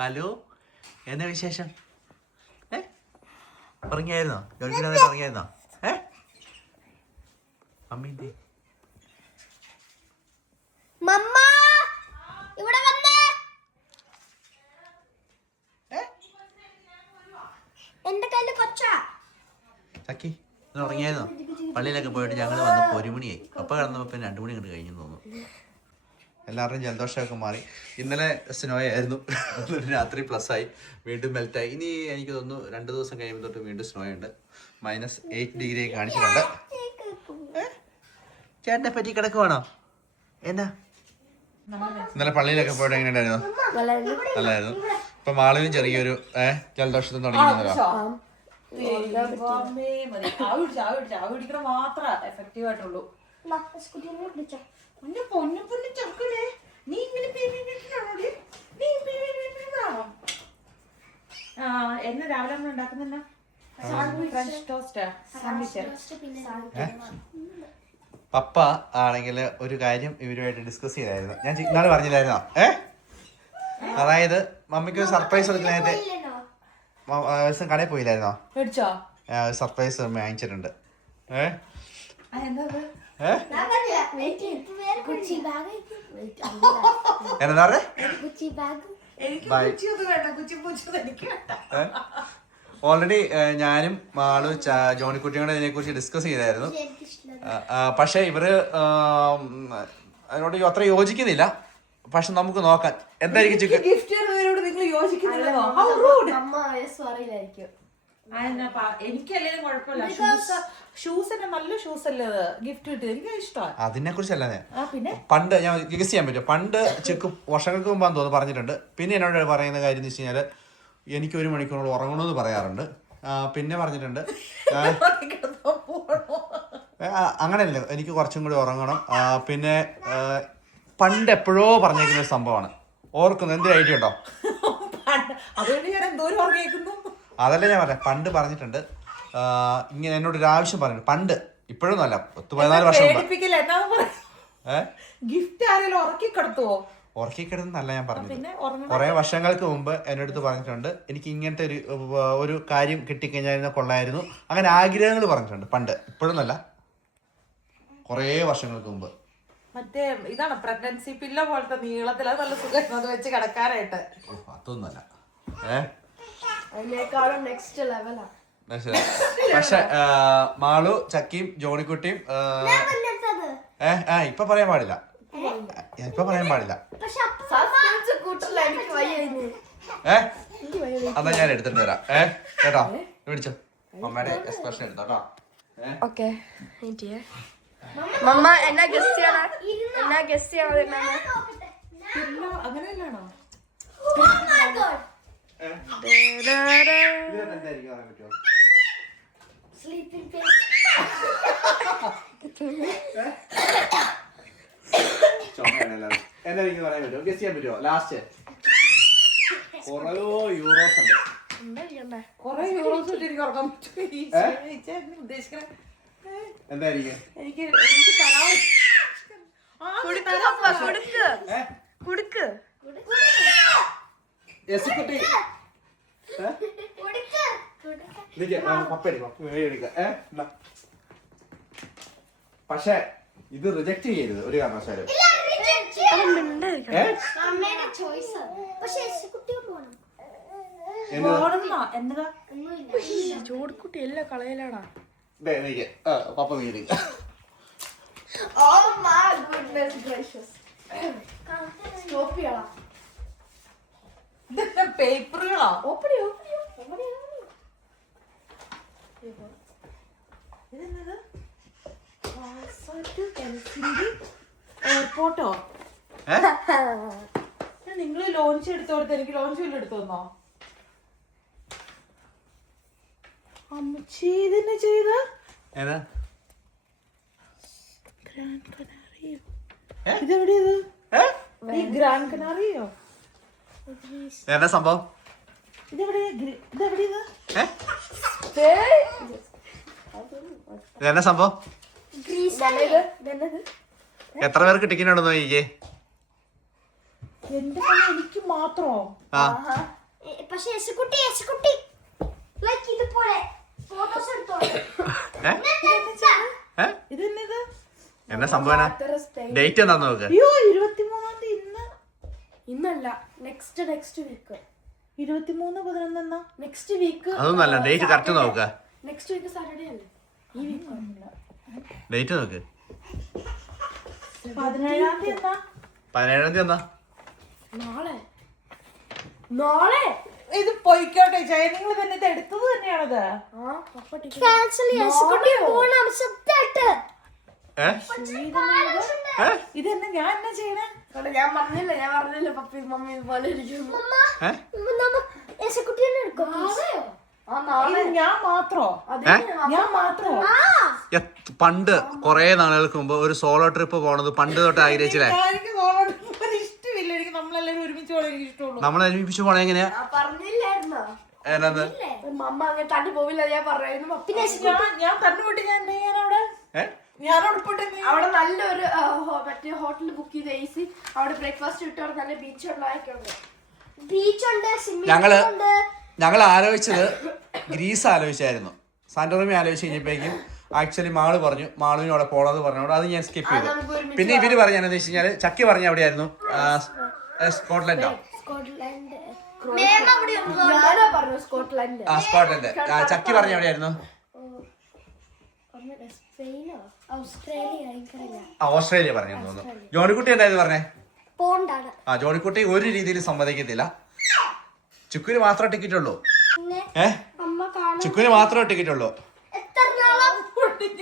Hello, എന്നാ വിശേഷം? ഉറങ്ങിയായിരുന്നോ? ജോലിക്ക് ഉറങ്ങിയായിരുന്നോ? മമ്മി എന്തേ? ചക്കി ഉറങ്ങിയായിരുന്നോ? പള്ളിയിലൊക്കെ പോയിട്ട് ഞങ്ങൾ വന്നപ്പോൾ 1 മണിയായി. പപ്പ കിടന്നപ്പോൾ പിന്നെ 2 മണി കണ്ട് കഴിഞ്ഞു തോന്നുന്നു. എല്ലാവരുടെയും ജലദോഷമൊക്കെ മാറി. ഇന്നലെ സ്നോ ആയിരുന്നു, രാത്രി പ്ലസ്സായി, വീണ്ടും മെൽറ്റായി. ഇനി എനിക്ക് തോന്നുന്നു 2 ദിവസം കഴിയുമ്പോൾ തൊട്ട് വീണ്ടും സ്നോ ഉണ്ട്. -8 ഡിഗ്രി കാണിച്ചിട്ടുണ്ട്. ചേട്ടനെ പറ്റി കിടക്കുവാണോ? എന്നാ ഇന്നലെ പള്ളിയിലൊക്കെ പോയിട്ട് എങ്ങനെ ഉണ്ടായിരുന്നു? നല്ലായിരുന്നു. ഇപ്പൊ മാളുവിനും ചെറിയൊരു ജലദോഷത്തിന് തുടങ്ങിയിരുന്നല്ലോ. മാത്രമേ എഫക്റ്റീവ് ആയിട്ടുള്ളൂ. എന്നെ രാവിലെ നമ്മൾ ഉണ്ടാക്കുന്നുണ്ടോ? പപ്പ ആണെങ്കിൽ ഒരു കാര്യം ഇവരുമായിട്ട് ഡിസ്കസ് ചെയ്തായിരുന്നു. ഞാൻ ഇന്നാള് പറഞ്ഞില്ലായിരുന്നോ? അതായത് മമ്മിക്ക് ഒരു സർപ്രൈസ് കൊടുക്കാനായിട്ട് കടയിൽ പോയില്ലായിരുന്നോ? സർപ്രൈസ് വാങ്ങിച്ചിട്ടുണ്ട്. എന്താ പറയാ? ഓൾറെഡി ഞാനും മാളു ജോണിക്കുട്ടിയോട് ഇതിനെ കുറിച്ച് ഡിസ്കസ് ചെയ്തായിരുന്നു. പക്ഷെ ഇവര് അതിനോട് അത്ര യോജിക്കുന്നില്ല. പക്ഷെ നമുക്ക് നോക്കാം എന്തായിരിക്കും. എനിക്കല്ലെങ്കിലും കുഴപ്പമില്ല. ഷൂസ് നല്ല ഷൂസ് അല്ലേ ഗിഫ്റ്റ് കിട്ടിയത്? എനിക്ക് ഇഷ്ടമാണ്. അതിനെ കുറിച്ചല്ല പിന്നെ പണ്ട് ഞാൻ ഗസ് ചെയ്യാൻ പറ്റും. പണ്ട് ചെക്ക് വർഷങ്ങൾക്ക് മുമ്പാന്ന് തോന്നുന്നു പറഞ്ഞിട്ടുണ്ട്. പിന്നെ എന്നോട് പറയുന്ന കാര്യം എന്ന് വെച്ച് കഴിഞ്ഞാൽ എനിക്ക് 1 മണിക്കൂറോളം ഉറങ്ങണമെന്ന് പറയാറുണ്ട്. പിന്നെ പറഞ്ഞിട്ടുണ്ട് അങ്ങനെയല്ല, എനിക്ക് കുറച്ചും കൂടി ഉറങ്ങണം. പിന്നെ പണ്ട് എപ്പോഴോ പറഞ്ഞേക്കുന്ന ഒരു സംഭവമാണ്, ഓർക്കുന്നു. എന്തൊരു ഐഡിയ ഉണ്ടോ? അതല്ല ഞാൻ പറയാം, പണ്ട് പറഞ്ഞിട്ടുണ്ട് ഇങ്ങനെ എന്നോട് ഒരു ആവശ്യം പറഞ്ഞു. പണ്ട്, ഇപ്പോഴൊന്നും അല്ല, 14 വർഷം ഉറക്കി കിടന്നല്ല ഞാൻ പറഞ്ഞത്. കുറെ വർഷങ്ങൾക്ക് മുമ്പ് എന്റെ അടുത്ത് പറഞ്ഞിട്ടുണ്ട് എനിക്ക് ഇങ്ങനത്തെ ഒരു കാര്യം കിട്ടിക്കഴിഞ്ഞാൽ കൊള്ളായിരുന്നു, അങ്ങനെ ആഗ്രഹങ്ങൾ പറഞ്ഞിട്ടുണ്ട് പണ്ട്. ഇപ്പോഴൊന്നല്ല, കുറെ വർഷങ്ങൾക്ക് മുമ്പ്. മറ്റേ ഇതാണ് പ്രഗ്നൻസി പില്ല പോലത്തെ നീളത്തിൽ, അത് നല്ല സുഖം അത് വെച്ച് കിടക്കാനായിട്ട്. അതൊന്നല്ല, അതിനേക്കാളും നെക്സ്റ്റ് ലെവലാ. പക്ഷെ മാളു, ചക്കിയും ജോണിക്കുട്ടിയും ഇപ്പൊ പറയാൻ പാടില്ല, അതാ ഞാൻ എടുത്തിട്ട് വരാം. കേട്ടോ, പിടിച്ചോ, അമ്മയുടെ എക്സ്പ്രഷൻ എടുത്തോട്ടോ. മമ്മ എന്നാ ഗസ് ചെയ്യണോ? അങ്ങനെയല്ലാണോ? എന്തായിരിക്കും പറയാൻ പറ്റുമോ? ഗസ് ചെയ്യാൻ പറ്റുമോ? ലാസ്റ്റ് കൊറേ യൂറോസ് ഉണ്ട്. എന്തായിരിക്കും? എനിക്ക് പക്ഷെ ഇത് റിജക്ട് ചെയ്യരുത് ഒരു കാരണവശാലും. ജോഡിക്കുട്ടി എല്ലാ കളയിലാണോ? പപ്പ നീ പേപ്പറുകളോ? എയർപോർട്ടോ? നിങ്ങള് ലോഞ്ച് എടുത്തു കൊടുത്ത് എനിക്ക് ലോഞ്ച് വല്ല എടുത്തു തന്നോ? അമ്മച്ചി ഇതെന്നെ ചെയ്ത ഗ്രാൻഡ് കനാറിയോ? ഇതെവിടെയത്? ഈ ഗ്രാൻഡ് കനാറിയോ? എന്താ സംഭവം? ഇതെന്നാ സംഭവം? എത്ര പേർക്ക് ടിക്കറ്റ് ഉണ്ടെന്ന് നോക്കിക്കേ. എന്റെ കണ്ണ് എനിക്ക് മാത്രോ? ആ പക്ഷെ യേശുക്കുട്ടി ലൈക്ക് ഇതുപോലെ ഫോട്ടോസ് എടുത്തോളൂ. ഇതെന്നത്? എന്നാ സംഭവന ഡേറ്റ് എന്താ നോക്ക്. അയ്യോ 23-ാം തീയതി ഇന്ന്. ഇന്നല്ല, നെക്സ്റ്റ് വീക്ക്. 23/11 എന്നാ? Next week. അതൊന്നും അല്ല, ഡേറ്റ് കറക്റ്റ് നോക്ക. നെക്സ്റ്റ് വീക്ക് സാറ്റർഡേ അല്ലേ? ഈ വീക്ക് ഡേറ്റ് നോക്ക്. 17-ാം തീയതി എന്നാ? 17-ാം തീയതി എന്നാ? നാളെ ഇത് പൊയ്ക്കോട്ടെ ചായ, നിങ്ങൾ തന്നെ ഇത് എടുത്തത് തന്നെയാണത്. ക്യാൻസൽ യേശുക്കുട്ടി പോണം സബ്ജക്ട്. ഇതെന്നെ ഞാൻ എന്നാ ചെയ്യണേ? ഞാൻ പറഞ്ഞില്ല പപ്പി മമ്മി പോലെ ഇരിക്കുന്നു. യേശുക്കുട്ടിനെ എടുക്കും. ഇത് ഞാൻ മാത്രോ? ഞാൻ മാത്രോ? പണ്ട് കൊറേ നാളുകൾക്ക് മുമ്പ് ഒരു സോളോ ട്രിപ്പ് പോണത് പണ്ട് തൊട്ട് ആഗ്രഹിച്ചില്ലേ? എനിക്ക് സോളോ ട്രിപ്പ് ഇഷ്ടമില്ല. എനിക്ക് നമ്മളെല്ലാരും ഒരുമിച്ച് പോകാൻ എനിക്ക് ഇഷ്ടമുള്ളൂ. നമ്മൾ ഒരുമിച്ച് പോണേ എങ്ങനെയാ? പറഞ്ഞില്ലായിരുന്നോ എന്നാ മമ്മ അങ്ങനെ തട്ടി പോവില്ല? ഞാൻ പറയായിരുന്നു. പിന്നെ ഞാൻ തന്നെ വിട്ട് ഞാൻ എന്താ ചെയ്യാനവിടെ? ഞാനവിടെ പോട്ടെ. അവിടെ നല്ലൊരു മറ്റേ ഹോട്ടൽ ബുക്ക് ചെയ്ത് AC, അവിടെ ബ്രേക്ക്ഫാസ്റ്റ് കിട്ടും, നല്ല ബീച്ച് ഉണ്ട്. ബീച്ചുണ്ട്, സ്വിമ്മിംഗ് ഉണ്ട്. ഞങ്ങൾ ആലോചിച്ചത് ഗ്രീസ് ആലോചിച്ചായിരുന്നു. സാന്റോറിമി ആലോചിച്ച് കഴിഞ്ഞപ്പോഴേക്കും ആക്ച്വലി മാള് പറഞ്ഞു മാളുവിന് അവിടെ പോണത് പറഞ്ഞോണ്ട് അത് ഞാൻ സ്കിപ്പ് ചെയ്തു. പിന്നെ ഇവര് പറഞ്ഞാന്ന് വെച്ച് കഴിഞ്ഞാല് ചക്കി പറഞ്ഞ എവിടെയായിരുന്നു? സ്കോട്ട്ലൻഡോ? സ്കോട്ട്ലൻഡ്. സ്കോട്ട്ലൻഡ്. ചക്കി പറഞ്ഞ എവിടെയായിരുന്നു? ഓസ്ട്രേലിയ പറഞ്ഞു തോന്നുന്നു. ജോണിക്കുട്ടി എന്തായത് പറഞ്ഞേ? ജോണിക്കുട്ടി ഒരു രീതിയിൽ സമ്മതിക്കത്തില്ല. ചുക്കുന് മാത്രമേ ടിക്കറ്റ് ഉള്ളൂ. ചുക്കുന് മാത്രമേ ടിക്കറ്റ് ഉള്ളൂ.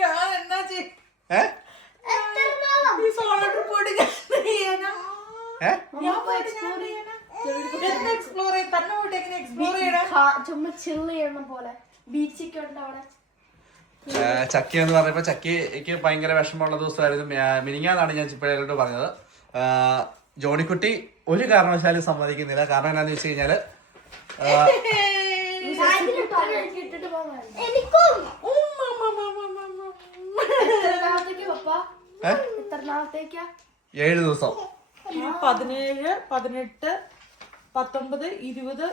ഞാൻ എന്നാ ചെയ്യും? ഈ സോളോ ട്രിപ്പ് പോയിട്ട് ഞാൻ എക്സ്പ്ലോർ ചെയ്യും. തന്നെ പോയിട്ട് എങ്ങനെ എക്സ്പ്ലോർ ചെയ്യണം? ചുമ്മാ ചില്ല് ചെയ്യണം പോലെ. ബീച്ചൊക്കെ ഉണ്ട് അവിടെ. ചക്കി എന്ന് പറഞ്ഞപ്പോ ചക്കിക്ക് ഭയങ്കര വിഷമമുള്ള ദിവസമായിരുന്നു. മിനിങ്ങാന്നാണ് ഞാൻ ചിപ്പഴോട്ട് പറഞ്ഞത്. ജോണിക്കുട്ടി ഒരു കാരണവശാലും സമ്മതിക്കുന്നില്ല. കാരണം എന്താന്ന് വെച്ച് കഴിഞ്ഞാല് എത്ര നാളത്തേക്കാ? 7 ദിവസം. 17, 18, 19, 20,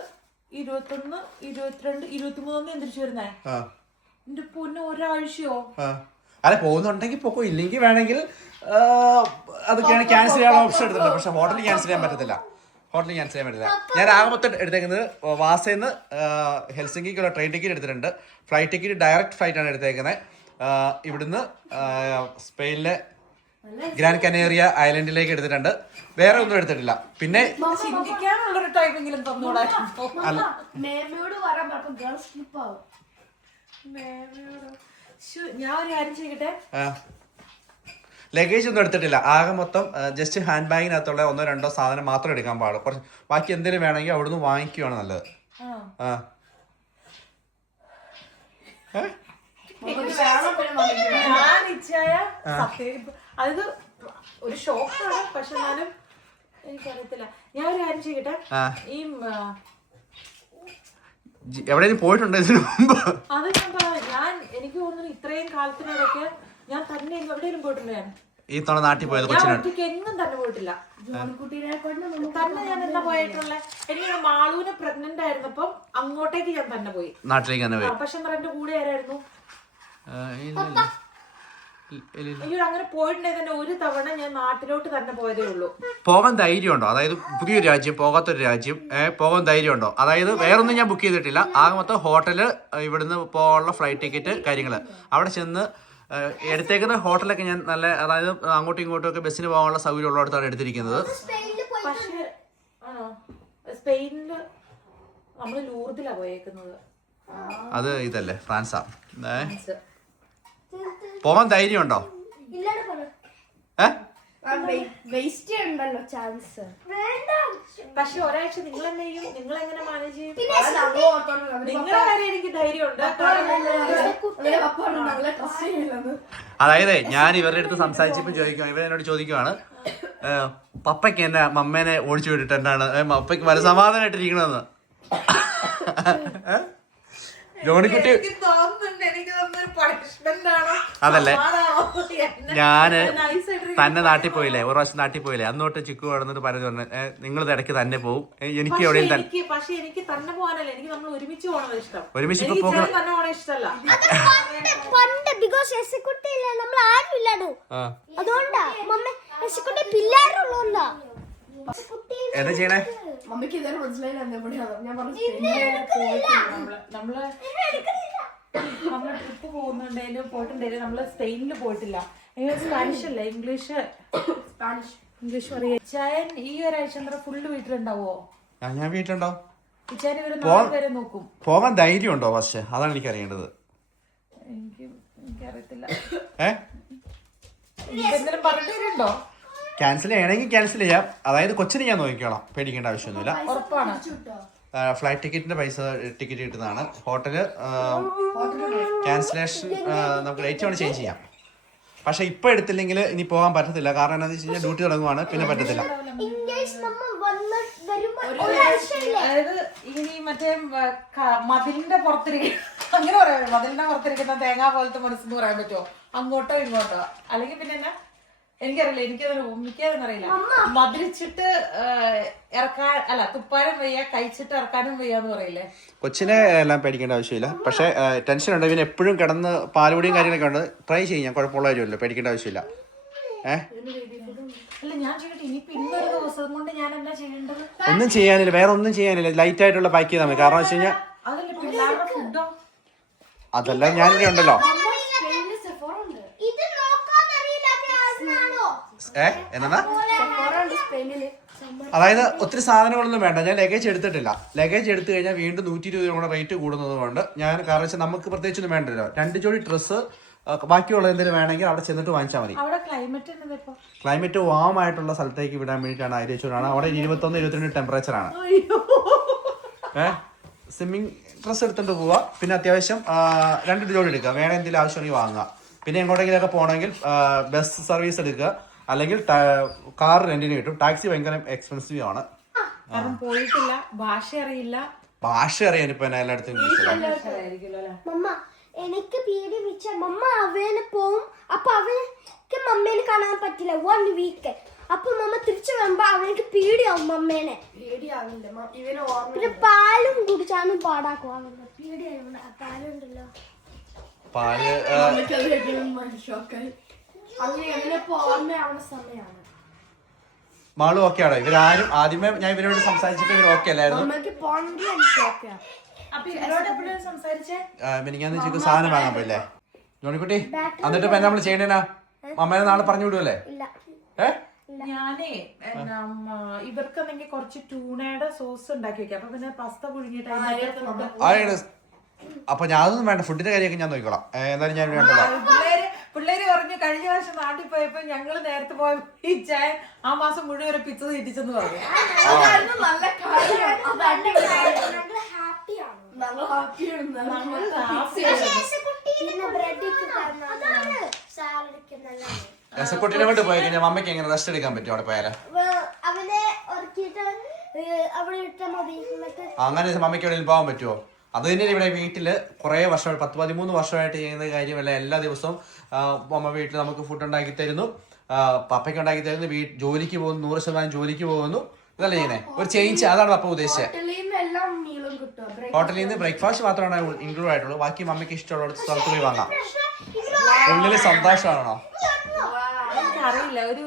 21, 22, 23 തിരിച്ചു വരുന്നേ. എന്റെ പൊന്നെ, ഒരാഴ്ചയോ? അല്ല, പോകുന്നുണ്ടെങ്കിൽ പോക്കോ, ഇല്ലെങ്കിൽ വേണമെങ്കിൽ അതൊക്കെയാണ് ക്യാൻസൽ ചെയ്യാനുള്ള ഓപ്ഷൻ എടുത്തിട്ടുണ്ട്. പക്ഷെ ഹോട്ടലിൽ ക്യാൻസൽ ചെയ്യാൻ പറ്റത്തില്ല. ഞാൻ ആകെ മൊത്തം എടുത്തേക്കുന്നത് വാസേന്ന് ഹെൽസിങ്കിക്കുള്ള ട്രെയിൻ ടിക്കറ്റ് എടുത്തിട്ടുണ്ട്. ഫ്ലൈറ്റ് ടിക്കറ്റ് ഡയറക്റ്റ് ഫ്ലൈറ്റ് ആണ് എടുത്തേക്കുന്നത്. ഇവിടുന്ന് സ്പെയിനിലെ ഗ്രാൻഡ് കനേറിയ ഐലൻഡിലേക്ക് എടുത്തിട്ടുണ്ട്. വേറെ ഒന്നും എടുത്തിട്ടില്ല. പിന്നെ ചിന്തിക്കാനുള്ളൊരു ടൈമെങ്കിലും തന്നൂടാ. ഞാൻ ഒരു കാര്യം ചെയ്യട്ടെ, ലഗേജ് ഒന്നും എടുത്തിട്ടില്ല. ആകെ മൊത്തം ജസ്റ്റ് ഹാൻഡ് ബാഗിനകത്തുള്ള 1-2 സാധനം മാത്രം എടുക്കാൻ പാടുള്ളൂ. കുറച്ച് ബാക്കി എന്തെങ്കിലും വേണമെങ്കിൽ അവിടുന്ന് വാങ്ങിക്കുകയാണ് നല്ലത്. ഞാൻ ഇച്ഛായ സത്യം അതായത് ഒരു ഷോക്കാണ്. പക്ഷെ എന്നാലും എനിക്കറിയത്തില്ല. ഞാൻ ഒരു കാര്യം ചെയ്യട്ടെ, ഈ എവിടെയും പോയിട്ടുണ്ടോ ഇതിനു മുമ്പ്? അത് ഞാൻ പറയാം. ഞാൻ എനിക്ക് തോന്നുന്നു ഇത്രയും കാലത്തിനിടയ്ക്ക് ഞാൻ തന്നെ എവിടെയും പോയിട്ടുണ്ട്. ഞാൻ ഈ തവണ നാട്ടിൽ പോയത് ഞാൻ ഒറ്റയ്ക്ക് എങ്ങും തന്നെ പോയിട്ടില്ല. തന്നെ ഞാൻ എന്താ പോയിട്ടുള്ള എനിക്ക് മാളൂന് പ്രഗ്നന്റ് ആയിരുന്നപ്പം അങ്ങോട്ടേക്ക് ഞാൻ തന്നെ പോയി. നാട്ടിലേക്ക് തന്നെ പോയി. പക്ഷെ എന്റെ കൂടെ ആരായിരുന്നു? അയ്യോ, അങ്ങനെ പോയിട്ടുണ്ടെങ്കിൽ തന്നെ ഒരു തവണ ഞാൻ നാട്ടിലോട്ട് തന്നെ പോയതേ ഉള്ളൂ. പോകാൻ ധൈര്യമുണ്ടോ? അതായത് പുതിയൊരു രാജ്യം, പോകാത്തൊരു രാജ്യം, പോകാൻ ധൈര്യമുണ്ടോ? അതായത് വേറൊന്നും ഞാൻ ബുക്ക് ചെയ്തിട്ടില്ല. ആകെ മൊത്തം ഹോട്ടല്, ഇവിടുന്ന് പോകാനുള്ള ഫ്ലൈറ്റ് ടിക്കറ്റ്, കാര്യങ്ങൾ. അവിടെ ചെന്ന് എടുത്തേക്കുന്ന ഹോട്ടലൊക്കെ ഞാൻ നല്ല, അതായത് അങ്ങോട്ടും ഇങ്ങോട്ടും ഒക്കെ ബസ്സിന് പോകാനുള്ള സൗകര്യം ഉള്ളിടത്താണ് എടുത്തിരിക്കുന്നത്. പക്ഷേ ആണോ? സ്പെയിനില് നമ്മള് ലൂർദിലാ പോയേക്കുന്നത്. അത് ഇതല്ലേ, ഫ്രാൻസാ. പോകാൻ ധൈര്യമുണ്ടോ? പക്ഷെ ഒരാഴ്ച നിങ്ങൾ തന്നെ ചെയ്യും. നിങ്ങൾ എങ്ങനെ മാനേജ് ചെയ്യും? നിങ്ങളെ കാര്യം എനിക്ക് ധൈര്യമുണ്ട്. അതായത് ഞാൻ ഇവരുടെ അടുത്ത് സംസാരിച്ചപ്പോൾ ഇവരെന്നോട് ചോദിക്കുവാണ്, പപ്പയ്ക്ക് എന്നെ മമ്മേനെ ഓടിച്ചു വിട്ടിട്ട് എന്താണ് പപ്പയ്ക്ക് മനസമാധാനമായിട്ടിരിക്കണമെന്ന്. ജോണിക്കുട്ടി എനിക്ക് തോന്നുന്നുണ്ട് എനിക്ക് തോന്നുന്നൊരു പണിഷ്മെന്റ് ആണോ അതല്ലേ എന്നെ ഞാന് nice ആയിട്ട് തന്നെ നാട്ടിൽ പോയില്ലേ ഒരു പ്രാവശ്യം നാട്ടിൽ പോയില്ലേ അന്നോട്ട് ചിക്കു കിടന്നിട്ട് പറഞ്ഞു നിങ്ങൾ ഇടയ്ക്ക് തന്നെ പോവും എനിക്ക് എവിടെയും തന്നെ പക്ഷെ എനിക്ക് തന്നെ പോകാനല്ല എനിക്ക് നമ്മൾ ഒരുമിച്ച് പോകണത് ഇഷ്ടം ഒരുമിച്ച് എനിക്ക് ഇച്ചാൻ തന്നെ പോകണ ഇഷ്ടമല്ല പണ്ട് ബിക്കോസ് എസ്കുട്ടി ഇല്ല നമ്മൾ ആരും ഇല്ലാടോ അതുകൊണ്ടാ മമ്മ എസ്കുട്ടി പിള്ളേരുള്ളതുകൊണ്ടാ എന്താ ചെയ്യണേ മമ്മിക്ക് ഇതുവരെ മനസ്സിലായില്ല എവിടെയാണ് ഞാൻ പറഞ്ഞു നമ്മള് ട്രിപ്പ് പോകുന്നുണ്ടെങ്കിലും പോയിട്ടുണ്ടെങ്കിലും നമ്മള് സ്പെയിനിൽ പോയിട്ടില്ല സ്പാനിഷ് അല്ല ഇംഗ്ലീഷ് അറിയാം ഇച്ചായൻ ഈ ഒരാഴ്ച ഫുള്ള് വീട്ടിലുണ്ടാവോ ഞാൻ വീട്ടിലുണ്ടാവും ഇച്ചായൻ ഇവര് 4 പേരെ നോക്കും പോകാൻ ധൈര്യം ഉണ്ടോ പക്ഷെ അതാണ് എനിക്ക് അറിയേണ്ടത് എനിക്കറിയത്തില്ല ഏഹ് എന്തെങ്കിലും പറഞ്ഞിട്ടുണ്ടോ ക്യാൻസൽ ചെയ്യണമെങ്കിൽ ക്യാൻസൽ ചെയ്യാം അതായത് കൊച്ചിന് ഞാൻ നോക്കിക്കോളാം പേടിക്കേണ്ട ആവശ്യമൊന്നുമില്ല ഉറപ്പാണ് ഫ്ലൈറ്റ് ടിക്കറ്റിന്റെ പൈസ ടിക്കറ്റ് കിട്ടുന്നതാണ് ഹോട്ടല് ക്യാൻസലേഷൻ നമുക്ക് ഡേറ്റ് വേണം ചേഞ്ച് ചെയ്യാം പക്ഷെ ഇപ്പൊ എടുത്തില്ലെങ്കിൽ ഇനി പോകാൻ പറ്റത്തില്ല കാരണം എന്താണെന്ന് വെച്ച് കഴിഞ്ഞാൽ ഡ്യൂട്ടി തുടങ്ങുവാണ് പിന്നെ പറ്റത്തില്ല അതായത് ഇനി മറ്റേ മതിലിന്റെ പുറത്തിരിക്കുന്ന അങ്ങനെ പറയാം മതിലിന്റെ പുറത്തിരിക്കുന്ന തേങ്ങാ പോലത്തെ മനസ്സെന്ന് പറയാൻ പറ്റുമോ അങ്ങോട്ടോ ഇങ്ങോട്ടോ അല്ലെങ്കിൽ പിന്നെ എന്നാ എനിക്കറിയില്ല എനിക്കതൊന്നും അറിയില്ല മതിലിച്ചിട്ട് ഇറക്കാൻ അല്ല തുപ്പാനും വയ്യ കഴിച്ചിട്ട് ഇറക്കാനും വയ്യാന്ന് പറയില്ലേ കൊച്ചിനെ എല്ലാം പേടിക്കേണ്ട ആവശ്യമില്ല പക്ഷേ ടെൻഷൻ ഉണ്ട് ഇവന് എപ്പോഴും കിടന്ന് പാലുപൊടിയും കാര്യങ്ങളൊക്കെ ഉണ്ട് ട്രൈ ചെയ്യാം കുഴപ്പമുള്ള കാര്യമല്ലോ പേടിക്കേണ്ട ആവശ്യമില്ല അല്ല ഞാൻ ചെയ്യട്ടെ ഇനിയിപ്പോ ഇന്നൊരു ദിവസം കൊണ്ട് ഞാൻ എന്നാ ചെയ്യേണ്ടത് ഒന്നും ചെയ്യാനില്ല വേറെ ഒന്നും ചെയ്യാനില്ല ലൈറ്റ് ആയിട്ടുള്ള പാക്ക് ചെയ്താൽ മതി കാരണം വെച്ച് കഴിഞ്ഞാൽ അതല്ല പിള്ളേരുടെ ഫുഡോ അതല്ല ഞാനിവിടെ ഉണ്ടല്ലോ എന്നാ അതായത് ഒത്തിരി സാധനങ്ങളൊന്നും വേണ്ട ഞാൻ ലഗേജ് എടുത്തിട്ടില്ല ലഗേജ് എടുത്തു കഴിഞ്ഞാൽ വീണ്ടും 120 രൂപ റേറ്റ് കൂടുന്നത് കൊണ്ട് ഞാൻ കാരണം വെച്ചാൽ നമുക്ക് പ്രത്യേകിച്ചൊന്നും വേണ്ടല്ലോ 2 ജോഡി ഡ്രസ്സ് ബാക്കിയുള്ള എന്തെങ്കിലും വേണമെങ്കിൽ അവിടെ ചെന്നിട്ട് വാങ്ങിച്ചാൽ മതി ക്ലൈമറ്റ് വാം ആയിട്ടുള്ള സ്ഥലത്തേക്ക് വിടാൻ വേണ്ടിയിട്ടാണ് ആയിരിച്ചാണ് അവിടെ 21-22 ടെമ്പറേച്ചറാണ് സ്വിമ്മിങ് ഡ്രസ്സ് എടുത്തിട്ട് പോവുക പിന്നെ അത്യാവശ്യം 2 ജോഡി എടുക്കുക വേറെ എന്തെങ്കിലും ആവശ്യമാണെങ്കിൽ വാങ്ങുക പിന്നെ എങ്ങോട്ടെങ്കിലൊക്കെ പോകണമെങ്കിൽ ബസ് സർവീസ് എടുക്കുക അല്ലെങ്കിൽ കാർ റെന്റിന് കിട്ടും ടാക്സി ഭയങ്കര എക്സ്പെൻസീവ് ആണ് പോയിട്ടില്ല ഭാഷ അറിയില്ല ഭാഷ അറിയാൻ ഇപ്പൊ എല്ലായിടത്തും മമ്മ എനിക്ക് പേടി വെച്ച മമ്മ അവനെ പോവും അപ്പൊ അവനക്ക് മമ്മേനെ കാണാൻ പറ്റില്ല 1 വീക്ക് അപ്പൊ മമ്മ തിരിച്ചു വരുമ്പോ അവനക്ക് പേടിയാവും മമ്മേനെ പേടിയാവില്ല ഇവനെ പിന്നെ പാലും കുടിച്ചാലും പാടാക്കുവാണല്ലോ പേടിയാവുന്ന പാലുണ്ടല്ലോ പാല് മാളു ഓക്കെ ആണോ ഇവരാരും ആദ്യമേ ഞാൻ ഇവരോട് സംസാരിച്ചപ്പോ ഇവർ ഓക്കെ അല്ലായിരുന്നു എനിക്കാന്ന് വെച്ചാൽ സാധനം വാങ്ങാൻ പോയില്ലേ ജോണിക്കുട്ടി എന്നിട്ട് ഇപ്പൊ നമ്മൾ ചെയ്യണേനാ അമ്മേനെ നാളെ പറഞ്ഞു വിടുവല്ലേ ഞാനേ ഇവർക്കെന്തെങ്കിൽ കുറച്ച് ടൂണയുടെ സോസ് ഉണ്ടാക്കി വെക്കാം അപ്പൊ പിന്നെ പസ്ത പുഴുങ്ങിയിട്ട് അപ്പൊ ഞാനൊന്നും വേണ്ട ഫുഡിന്റെ കാര്യമൊക്കെ ഞാൻ നോക്കിക്കോളാം എന്തായാലും ഞാൻ വേണ്ടല്ലോ പിള്ളേര് പറഞ്ഞു കഴിഞ്ഞ വർഷം നാട്ടിൽ പോയപ്പോ ഞങ്ങള് നേരത്തെ പോയ ചായ ആ മാസം മുഴുവൻ ഒരു പിച്ച തീറ്റിച്ചെന്ന് പറഞ്ഞു നല്ല കുട്ടീനെ കൊണ്ട് പോയി കഴിഞ്ഞാൽ മമ്മയ്ക്ക് എങ്ങനെ റെസ്റ്റ് എടുക്കാൻ പറ്റും അവിടെ പോയാല് അങ്ങനെ മമ്മയ്ക്ക് എവിടെയും പോകാൻ പറ്റുമോ അത് തന്നെ ഇവിടെ വീട്ടില് കുറെ വർഷം 10-13 വർഷമായിട്ട് ചെയ്യുന്ന കാര്യമല്ല എല്ലാ ദിവസവും അമ്മ വീട്ടിൽ നമുക്ക് ഫുഡ് ഉണ്ടാക്കി തരുന്നു പപ്പയ്ക്ക് ഉണ്ടാക്കി തരുന്നു ജോലിക്ക് പോകുന്നു 100% ജോലിക്ക് പോകുന്നു ഇതല്ലേ ചെയ്യുന്നേ ഒരു ചേഞ്ച് അതാണ് പപ്പ ഉദ്ദേശിച്ചത് ഹോട്ടലിൽ നിന്ന് ബ്രേക്ക്ഫാസ്റ്റ് മാത്രമാണ് ഇൻക്ലൂഡ് ആയിട്ടുള്ളൂ ബാക്കി മമ്മയ്ക്ക് ഇഷ്ടമുള്ള സ്ഥലത്ത് പോയി വാങ്ങാം ഉള്ളില് സന്തോഷമാണോ അറിയില്ല ഒരു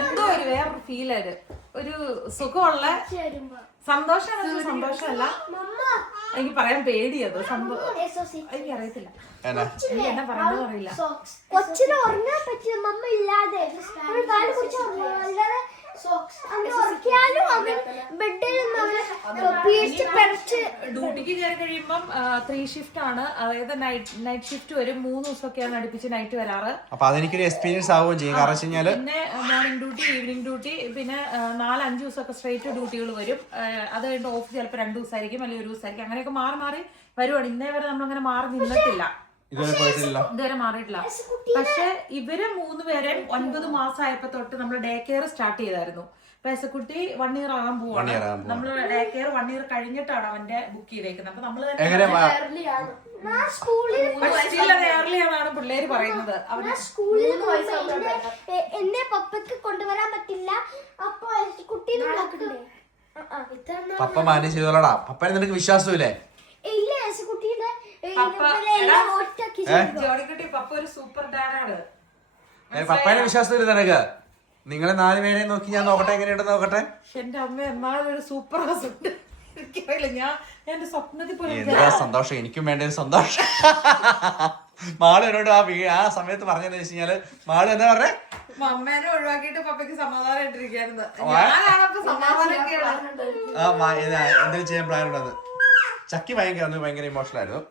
എന്തോ ഒരു വേറൊരു ഫീലാണ് ഒരു സുഖമുള്ള സന്തോഷമാണ് സന്തോഷമല്ല എനിക്ക് പറയാൻ പേടിയത് എനിക്ക് അറിയത്തില്ല എന്നാ പറയുന്നത് അറിയില്ല കൊച്ചിന് ഉറങ്ങാൻ പറ്റിയ മമ്മ ഇല്ലാതെ ഡ്യൂട്ടിക്ക് കയറി കഴിയുമ്പം 3 ഷിഫ്റ്റ് ആണ് അതായത് നൈറ്റ് ഷിഫ്റ്റ് വരും 3 ദിവസമൊക്കെയാണ് അടുപ്പിച്ച് നൈറ്റ് വരാറ് അപ്പൊ അതെനിക്കൊരു എക്സ്പീരിയൻസ് ആവുകയും ചെയ്യും കാരണം പിന്നെ മോർണിംഗ് ഡ്യൂട്ടി ഈവനിങ് ഡ്യൂട്ടി പിന്നെ 4-5 ദിവസമൊക്കെ സ്ട്രേറ്റ് ഡ്യൂട്ടികൾ വരും അത് കഴിഞ്ഞിട്ട് ഓഫ് ചിലപ്പോൾ 2 ദിവസമായിരിക്കും അല്ലെങ്കിൽ 1 ദിവസമായിരിക്കും അങ്ങനെയൊക്കെ മാറി മാറി വരുവാണ് ഇന്നേ വരെ നമ്മളങ്ങനെ മാറി നിന്നിട്ടില്ല ഇതുവരെ മാറിയിട്ടില്ല പക്ഷെ ഇവര് 3 പേരെ 9 മാസമായപ്പോ തൊട്ട് നമ്മൾ ഡേ കെയർ സ്റ്റാർട്ട് ചെയ്തായിരുന്നു പേസക്കുട്ടി 1 year ആകാൻ പോവാണ്. നമ്മള് ഡേ കെയർ 1 year കഴിഞ്ഞിട്ടാണ് അവന്റെ ബുക്ക് ചെയ്തേക്കുന്നത്. അപ്പൊ നമ്മള് ഏർലി ആണെന്നാണ് പിള്ളേര് പറയുന്നത്. സ്കൂളിൽ എന്നെ പപ്പയ്ക്ക് കൊണ്ടുവരാൻ പറ്റില്ല. അപ്പൊ കുട്ടീനെ പപ്പ മാനേജ് ചെയ്തോളടാ. പപ്പനെ നിനക്ക് വിശ്വാസമില്ലേ? ഇല്ല, കുട്ടീനെ ജോണിക്കുട്ടി പപ്പ ഒരു സൂപ്പർ ഡാഡാണ്. പപ്പേനെ വിശ്വാസമില്ല നിനക്ക്? നിങ്ങളെ 4 പേരെ നോക്കി ഞാൻ നോക്കട്ടെ, എങ്ങനെയുണ്ടെന്ന് നോക്കട്ടെ. എന്റെ അമ്മ എന്നാലും ഒരു സൂപ്പർ ഹൗസ് ഉണ്ട്. എനിക്കറിയില്ല, ഞാൻ എന്റെ സ്വപ്നത്തിൽ പോലും എന്താ സന്തോഷം, എനിക്കും വേണ്ട ഒരു സന്തോഷം. മാളു എന്നോട് ആ സമയത്ത് പറഞ്ഞെന്ന് വെച്ച് കഴിഞ്ഞാല്, മാളു എന്താ പറഞ്ഞേ? അമ്മേനെ ഒഴിവാക്കിയിട്ട് പപ്പയ്ക്ക് സമാധാനമായിട്ടിരിക്കായിരുന്നു. ഞാനാണപ്പോ സമാധാനമൊക്കെയാണ്. എന്തെങ്കിലും ചെയ്യാൻ പ്ലാൻ ഉണ്ടെന്ന്. ചക്കി ഭയങ്കര ഇമോഷണൽ ആയിരുന്നു.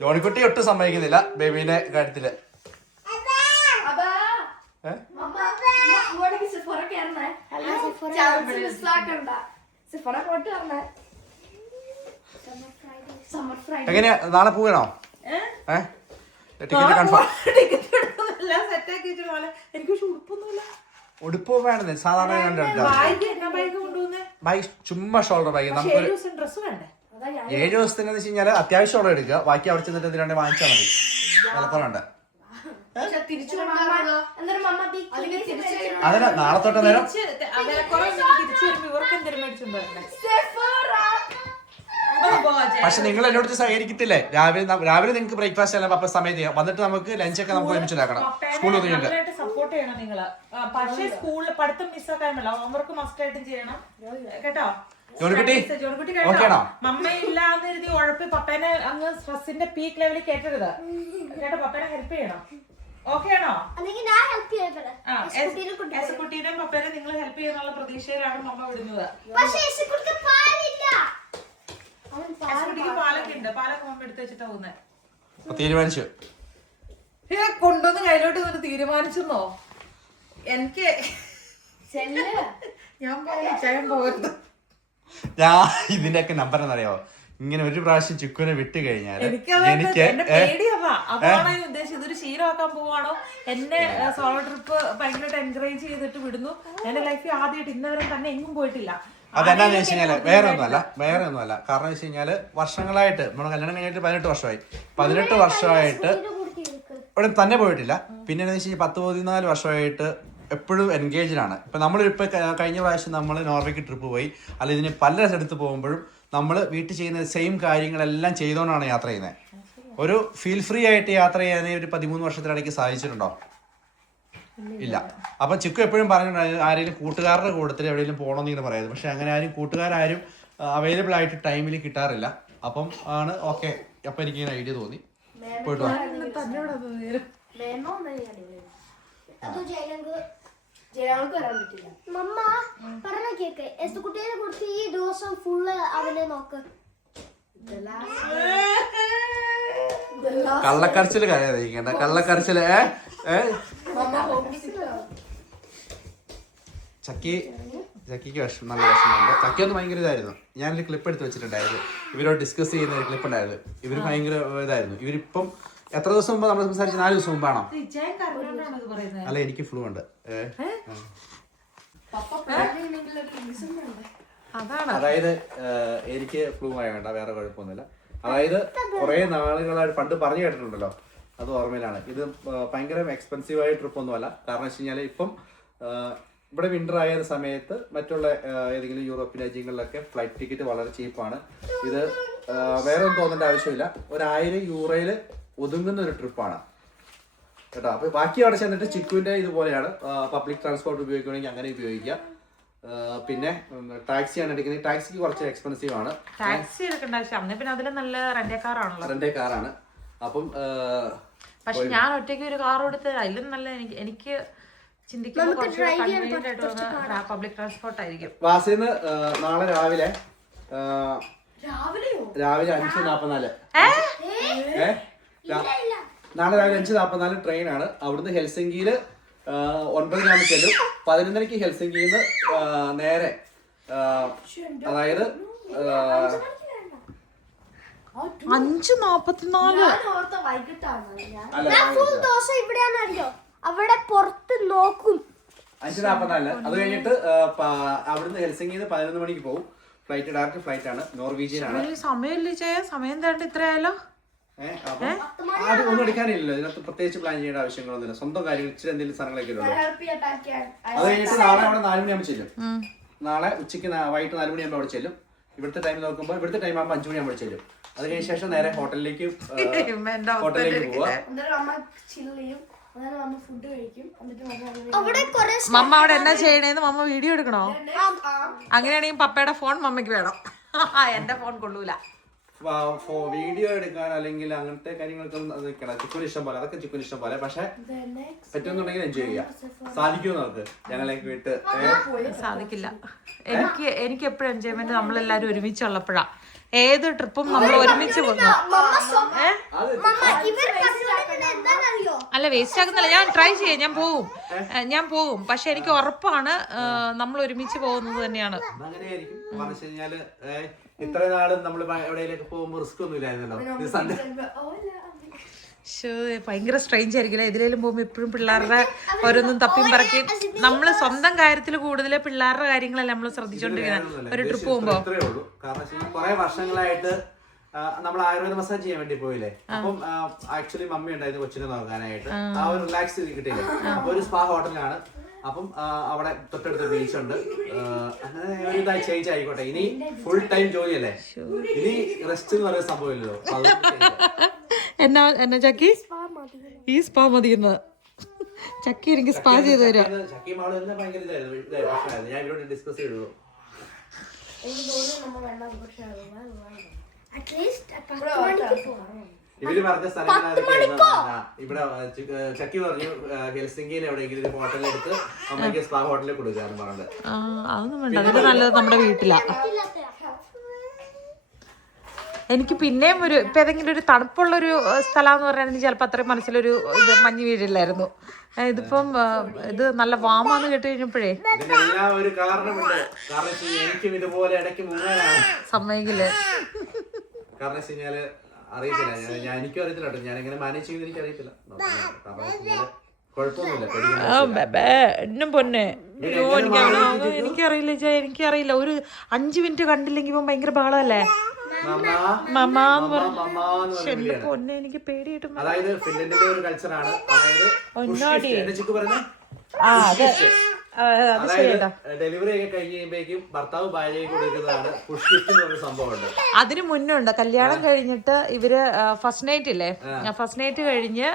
ജോണിക്കുട്ടി ഒട്ടും സമ്മതിക്കുന്നില്ല ബേബീന്റെ കാര്യത്തില്. എങ്ങനെയാ, നാളെ പോവണോ? Ticket confirm. എനിക്ക് ഉടുപ്പൊന്നുമില്ല. ഉടുപ്പ് വേണമെന്ന് സാധാരണ ബൈക്ക്, ചുമ്മാ ഷോൾഡർ ബൈക്ക്. നമുക്ക് 7 ദിവസത്തിന് വെച്ച് കഴിഞ്ഞാൽ അത്യാവശ്യമുള്ള എടുക്കുക, ബാക്കി അവിടെ ചെന്നിട്ട് എന്തിനാണ്ട് വാങ്ങിച്ചാൽ മതി. വിലക്കുറവുണ്ട്. അതല്ല, നാളെ തൊട്ട് നേരം പക്ഷെ നിങ്ങൾ എന്നോട് സഹകരിക്കത്തില്ലേ? രാവിലെ നിങ്ങൾക്ക് ബ്രേക്ക്ഫാസ്റ്റ് എല്ലാം പപ്പ സമയത്ത് ചെയ്യാം, വന്നിട്ട് നമുക്ക് ലഞ്ചൊക്കെ നമുക്ക് ഒരുമിച്ചുണ്ടാക്കണം. സ്കൂളിൽ ഒന്നും സപ്പോർട്ട് ചെയ്യണം നിങ്ങള്. പക്ഷേ സ്കൂളിൽ പഠിത്തം മിസ്സാക്കാമല്ല, ഹോംവർക്ക് മസ്റ്റ് ആയിട്ടും ചെയ്യണം കേട്ടോ. ജോണിക്കുട്ടി മമ്മയില്ലാന്ന് കരുതി ഉഴപ്പി പപ്പേനെ അങ്ങ് സ്ട്രെസ്സിന്റെ പീക്ക് ലെവലിൽ കേട്ടരുത് കേട്ടോ. പപ്പേനെ ഹെൽപ്പ് ചെയ്യണം. ഓക്കെ ആണോ? കുട്ടീനെയും പപ്പേനെ നിങ്ങൾ ഹെൽപ്പ് ചെയ്യുന്നുള്ള പ്രതീക്ഷയിലാണ് മമ്മ വിടുന്നത്. പാലൊക്കെ ഉണ്ട്, പാലൊക്കെ മമ്മ എടുത്ത് വെച്ചിട്ടാ പോകുന്നത്. തീരുമാനിച്ചു കൊണ്ടുവന്ന് കയ്യിലോട്ട് നിന്ന് തീരുമാനിച്ചെന്നോ? എനിക്ക് ഞാൻ പറയാൻ പോകരുത്. ഞാൻ ഇതിന്റെയൊക്കെ നമ്പർ എന്നറിയാവോ? ഇങ്ങനെ ഒരു പ്രാവശ്യം ചിക്കുനെ വിട്ട് കഴിഞ്ഞാൽ എനിക്ക് ഉദ്ദേശം ഇതൊരു ശീലമാക്കാൻ പോവാണോ? എന്നെ സോളോ ട്രിപ്പ് ഭയങ്കരമായിട്ട് എൻകറേജ് ചെയ്തിട്ട് വിടുന്നു. എന്റെ ലൈഫിൽ ആദ്യമായിട്ട് ഇന്നവരെ തന്നെ എങ്ങും പോയിട്ടില്ല. അതെന്നാന്ന് വെച്ച് കഴിഞ്ഞാല് വേറെ ഒന്നുമല്ല. കാരണം വെച്ച് കഴിഞ്ഞാല് വർഷങ്ങളായിട്ട് നമ്മുടെ കല്യാണം കഴിഞ്ഞിട്ട് 18 വർഷമായി. 18 വർഷമായിട്ട് ഇവിടെ തന്നെ പോയിട്ടില്ല. പിന്നെ എന്താ വെച്ച് കഴിഞ്ഞാൽ 14 വർഷമായിട്ട് എപ്പോഴും എൻഗേജിലാണ്. ഇപ്പം നമ്മളിപ്പോൾ കഴിഞ്ഞ പ്രാവശ്യം നമ്മൾ നോർവേക്ക് ട്രിപ്പ് പോയി, അല്ല ഇതിന് പല സ്ഥലത്ത് പോകുമ്പോഴും നമ്മൾ വീട്ടിൽ ചെയ്യുന്ന സെയിം കാര്യങ്ങളെല്ലാം ചെയ്തുകൊണ്ടാണ് യാത്ര ചെയ്യുന്നത്. ഒരു ഫീൽ ഫ്രീ ആയിട്ട് യാത്ര ചെയ്യാൻ ഒരു 13 വർഷത്തിനിടയ്ക്ക് സാധിച്ചിട്ടുണ്ടോ? ഇല്ല. അപ്പം ചിക്കു എപ്പോഴും പറഞ്ഞിട്ടുണ്ടായിരുന്നു ആരെങ്കിലും കൂട്ടുകാരുടെ കൂട്ടത്തിൽ എവിടെയെങ്കിലും പോകണമെന്ന് ഇങ്ങനെ പറയുന്നത്. പക്ഷെ അങ്ങനെ ആരും കൂട്ടുകാരും അവൈലബിൾ ആയിട്ട് ടൈമിൽ കിട്ടാറില്ല. അപ്പം ആണ് ഓക്കെ. അപ്പം എനിക്കിങ്ങനെ ഐഡിയ തോന്നി പോയിട്ട് ഈ ദിവസം ഫുള്ള് അവനെ നോക്ക്. കള്ളക്കരച്ചില് കഴിയാതിരിക്കണ്ട. കള്ളക്കരച്ചില് ചക്കിക്ക് നല്ല വിഷമമുണ്ട്. ചക്കി ഒന്ന് ഭയങ്കര ഇതായിരുന്നു. ഞാനൊരു ക്ലിപ്പ് എടുത്ത് വെച്ചിട്ടുണ്ടായിരുന്നു. ഇവരോട് ഡിസ്കസ് ചെയ്യുന്ന ഒരു ക്ലിപ്പ് ഉണ്ടായിരുന്നു. ഇവര് ഭയങ്കര ഇതായിരുന്നു. ഇവരിപ്പം എത്ര ദിവസം മുമ്പ് നമ്മൾ സംസാരിച്ച? 4 ദിവസം മുമ്പാണോ? അല്ല, എനിക്ക് ഫ്ലൂ ഉണ്ട്. അതായത് എനിക്ക് ഫ്ലൂ ആയ വേണ്ട, വേറെ കുഴപ്പമൊന്നുമില്ല. അതായത് കുറെ നാളുകളായിട്ട് പണ്ട് പറഞ്ഞു കേട്ടിട്ടുണ്ടല്ലോ, അത് ഓർമ്മയിലാണ്. ഇത് ഭയങ്കര എക്സ്പെൻസീവായ ട്രിപ്പ് ഒന്നുമല്ല. കാരണം വെച്ച് കഴിഞ്ഞാൽ ഇപ്പം ഇവിടെ വിന്റർ ആയ സമയത്ത് മറ്റുള്ള ഏതെങ്കിലും യൂറോപ്യൻ രാജ്യങ്ങളിലൊക്കെ ഫ്ലൈറ്റ് ടിക്കറ്റ് വളരെ ചീപ്പാണ്. ഇത് വേറെ ഒന്നും തോന്നേണ്ട ആവശ്യമില്ല. ഒരു 1000 യൂറോയിൽ ഒതുങ്ങുന്ന ഒരു ട്രിപ്പാണ് കേട്ടോ. അപ്പൊ ബാക്കി അവിടെ ചെന്നിട്ട് ചിക്കുവിന്റെ ഇതുപോലെയാണ്. പബ്ലിക് ട്രാൻസ്പോർട്ട് ഉപയോഗിക്കുകയാണെങ്കിൽ അങ്ങനെ ഉപയോഗിക്കുക. പിന്നെ ടാക്സി ആണ് എടുക്കുന്നത്. ടാക്സിക്ക് കുറച്ച് എക്സ്പെൻസീവ് ആണ്. റെന്റേ കാറാണ്. അപ്പം പക്ഷെ ഞാൻ ഒറ്റയ്ക്ക് ഒരു കാർ എടുത്ത് അതിലും നല്ല എനിക്ക് പബ്ലിക് ട്രാൻസ്പോർട്ട് ആയിരിക്കും. വാസിന്ന് നാളെ രാവിലെ 5:44 നാളെ രാവിലെ 5:44 ട്രെയിനാണ്. അവിടുന്ന് ഹെൽസിങ്കിയില് 9 ചെല്ലും. 11:00 ഹെൽസിങ്കിയിൽ നിന്ന് നേരെ അതായത് 5:44 അവിടെ പുറത്ത് നോക്കും. 5:44. അത് കഴിഞ്ഞിട്ട് അവിടുന്ന് ഹെൽസിംഗിന്ന് 11 മണിക്ക് പോകും. ഫ്ലൈറ്റ് ഡയറക്റ്റ് ഫ്ലൈറ്റ് ആണ്, നോർവീജിയൻ ആണ്. സമയമില്ലേ ചെയ്യാ, സമയം തേണ്ട ഇത്രയായാലോ. അപ്പൊ ആദ്യം ഒന്നും എടുക്കാനില്ലല്ലോ, ഇതിനകത്ത് പ്രത്യേകിച്ച് പ്ലാൻ ചെയ്യേണ്ട ആവശ്യങ്ങളൊന്നുമില്ല. സ്വന്തം കാര്യം ഇച്ചിരി എന്തെങ്കിലും സാധനങ്ങളൊക്കെ ഉള്ളൂ. അത് കഴിഞ്ഞിട്ട് നാളെ അവിടെ 4 മണിയാകുമ്പോൾ ചെല്ലും. നാളെ ഉച്ചയ്ക്ക് വൈകിട്ട് 4 മണിയാകുമ്പോൾ അവിടെ ചെല്ലും. ഇവിടുത്തെ ടൈം നോക്കുമ്പോൾ ഇവിടുത്തെ ടൈം ആകുമ്പോൾ 5 മണിയാകുമ്പോൾ ചെല്ലും. അത് കഴിഞ്ഞ ശേഷം നേരെ ഹോട്ടലിലേക്ക് പോവാ. മമ്മ അവിടെ എന്നാ ചെയ്യണേന്ന് മമ്മ വീഡിയോ എടുക്കണോ? അങ്ങനെയാണെങ്കിൽ പപ്പയുടെ ഫോൺ മമ്മയ്ക്ക് വേണം. എന്റെ ഫോൺ കൊള്ളൂല. വീഡിയോ എടുക്കാൻ അല്ലെങ്കിൽ അങ്ങനത്തെ കാര്യങ്ങൾക്കൊന്നും ചിക്കുന് ഇഷ്ടം പോലെ, അതൊക്കെ ചിക്കുന് ഇഷ്ടം പോലെ. പക്ഷെ പറ്റുമെന്നുണ്ടെങ്കിൽ എൻജോയ് ചെയ്യാം. സാധിക്കുമോ നമുക്ക്? ഞങ്ങളേക്ക് വിട്ട് സാധിക്കില്ല. എനിക്ക് എപ്പോഴും എൻജോയ്മെന്റ് നമ്മളെല്ലാരും ഒരുമിച്ചുള്ളപ്പോഴാ. ഏത് ട്രിപ്പും നമ്മൾ ഒരുമിച്ച് പോകും. അല്ല വേസ്റ്റ് ആക്കുന്നില്ല, ഞാൻ ട്രൈ ചെയ്യാം, ഞാൻ പോവും. പക്ഷെ എനിക്ക് ഉറപ്പാണ് നമ്മൾ ഒരുമിച്ച് പോകുന്നത് തന്നെയാണ്. അങ്ങനെയായിരിക്കും. പറഞ്ഞു കഴിഞ്ഞാല് ഇത്ര നാളും നമ്മൾ എവിടെയൊക്കെ പോകുമ്പോ റിസ്ക് ഒന്നും ഇല്ലായിരുന്നല്ലോ. ഭയങ്കര സ്ട്രെയിഞ്ച് ആയിരിക്കില്ല ഇതിലേലും പോകുമ്പോ എപ്പോഴും പിള്ളേരുടെ ഓരോന്നും തപ്പിയും പറക്കും. നമ്മള് സ്വന്തം കാര്യത്തിൽ കൂടുതൽ പിള്ളേരുടെ കാര്യങ്ങളല്ല നമ്മൾ ശ്രദ്ധിച്ചോണ്ടിരിക്കുന്നത് ഒരു ട്രിപ്പ് പോകുമ്പോ. കാരണം കുറെ വർഷങ്ങളായിട്ട് നമ്മൾ ആയുർവേദ മസാജ് ചെയ്യാൻ വേണ്ടി പോയില്ലേ. അപ്പം ആക്ച്വലി മമ്മി ഉണ്ടായിരുന്നു കൊച്ചിനെ നോക്കാനായിട്ട്. ആ ഒരു റിലാക്സ് കിട്ടിയില്ലേ. അപ്പൊ ഒരു സ്പാ ഹോട്ടലാണ്. അപ്പം അവിടെ തൊട്ടടുത്ത് ബീച്ച് ഉണ്ട്. അങ്ങനെ ഒരു ഇതായി ചേഞ്ച് ആയിക്കോട്ടെ. ഇനി ഫുൾ ടൈം ജോലിയല്ലേ, ഇനി റെസ്റ്റ് എന്ന് പറയുന്ന സംഭവമില്ലല്ലോ. എന്നാ ചക്കി ഈ സ്പാ മതിയെന്ന് ചക്കി എനിക്ക് സ്പാ ചെയ്ത് തരാം. ചക്കി മാള് തന്നെ ഭയങ്കര ഇതായിരുന്നു. ഞാൻ ഇവരോട് ഡിസ്കസ് ചെയ്തു. ഇവര് പറഞ്ഞ സ്ഥലങ്ങളൊക്കെ ഇവിടെ ചക്കി പറഞ്ഞു ഹെൽസിംഗിയിൽ എവിടെയെങ്കിലും ഒരു ഹോട്ടലിൽ എടുത്ത് അമ്മയ്ക്ക് സ്പാ ഹോട്ടലിൽ കൊടുക്കാന്ന് പറഞ്ഞത്. അതൊന്നും വേണ്ട, അതിന് നല്ലത് നമ്മുടെ വീട്ടിലാ. എനിക്ക് പിന്നെയും ഇപ്പൊ ഏതെങ്കിലും ഒരു തണുപ്പുള്ളൊരു സ്ഥലം എന്ന് പറയുകയാണെങ്കിൽ ചിലപ്പോൾ അത്രയും മനസ്സിലൊരു ഇത് മഞ്ഞ് വീഴില്ലായിരുന്നു. ഇതിപ്പം ഇത് നല്ല വാമാന്ന് കേട്ട് കഴിഞ്ഞപ്പോഴേ ഇതിനെല്ലാം ഒരു കാരണമുണ്ട്. കാരണം എനിക്കും ഇതുപോലെ ഇടയ്ക്ക് മുങ്ങാനാണ് സമ്മതിക്കില്ലേ. കാരണം വെച്ച് കഴിഞ്ഞാല് അറിയത്തില്ല, എനിക്കും അറിയത്തില്ല കേട്ടോ. ഞാൻ എങ്ങനെ മാനേജ് ചെയ്യുന്നത് എനിക്ക് അറിയത്തില്ല. എന്നും പൊന്നെ എനിക്കറിയില്ല എനിക്കറിയില്ല. ഒരു 5 മിനിറ്റ് കണ്ടില്ലെങ്കിൽ ഇപ്പം ഭയങ്കര ബഹളല്ലേ മമ്മാന്ന് പറഞ്ഞു. എന്റെ പൊന്നെ എനിക്ക് പേടിയിട്ടും. അതായത് ഫിൻലൻഡിന്റെ ഒരു കൾച്ചറാണ്. അതായത് ഡെലിവറി ഒക്കെ കഴിഞ്ഞ് കഴിയുമ്പോഴേക്കും ഭർത്താവ് ഭാര്യയെ കൊടുക്കുന്നതാണ് പുഷ് ഗിഫ്റ്റ് എന്ന് പറഞ്ഞ സംഭവമുണ്ട്. അതിന് മുന്നേ ഉണ്ട്. കല്യാണം കഴിഞ്ഞിട്ട് ഇവര് ഫസ്റ്റ് നൈറ്റ് ഇല്ലേ, ഫസ്റ്റ് നൈറ്റ് കഴിഞ്ഞ്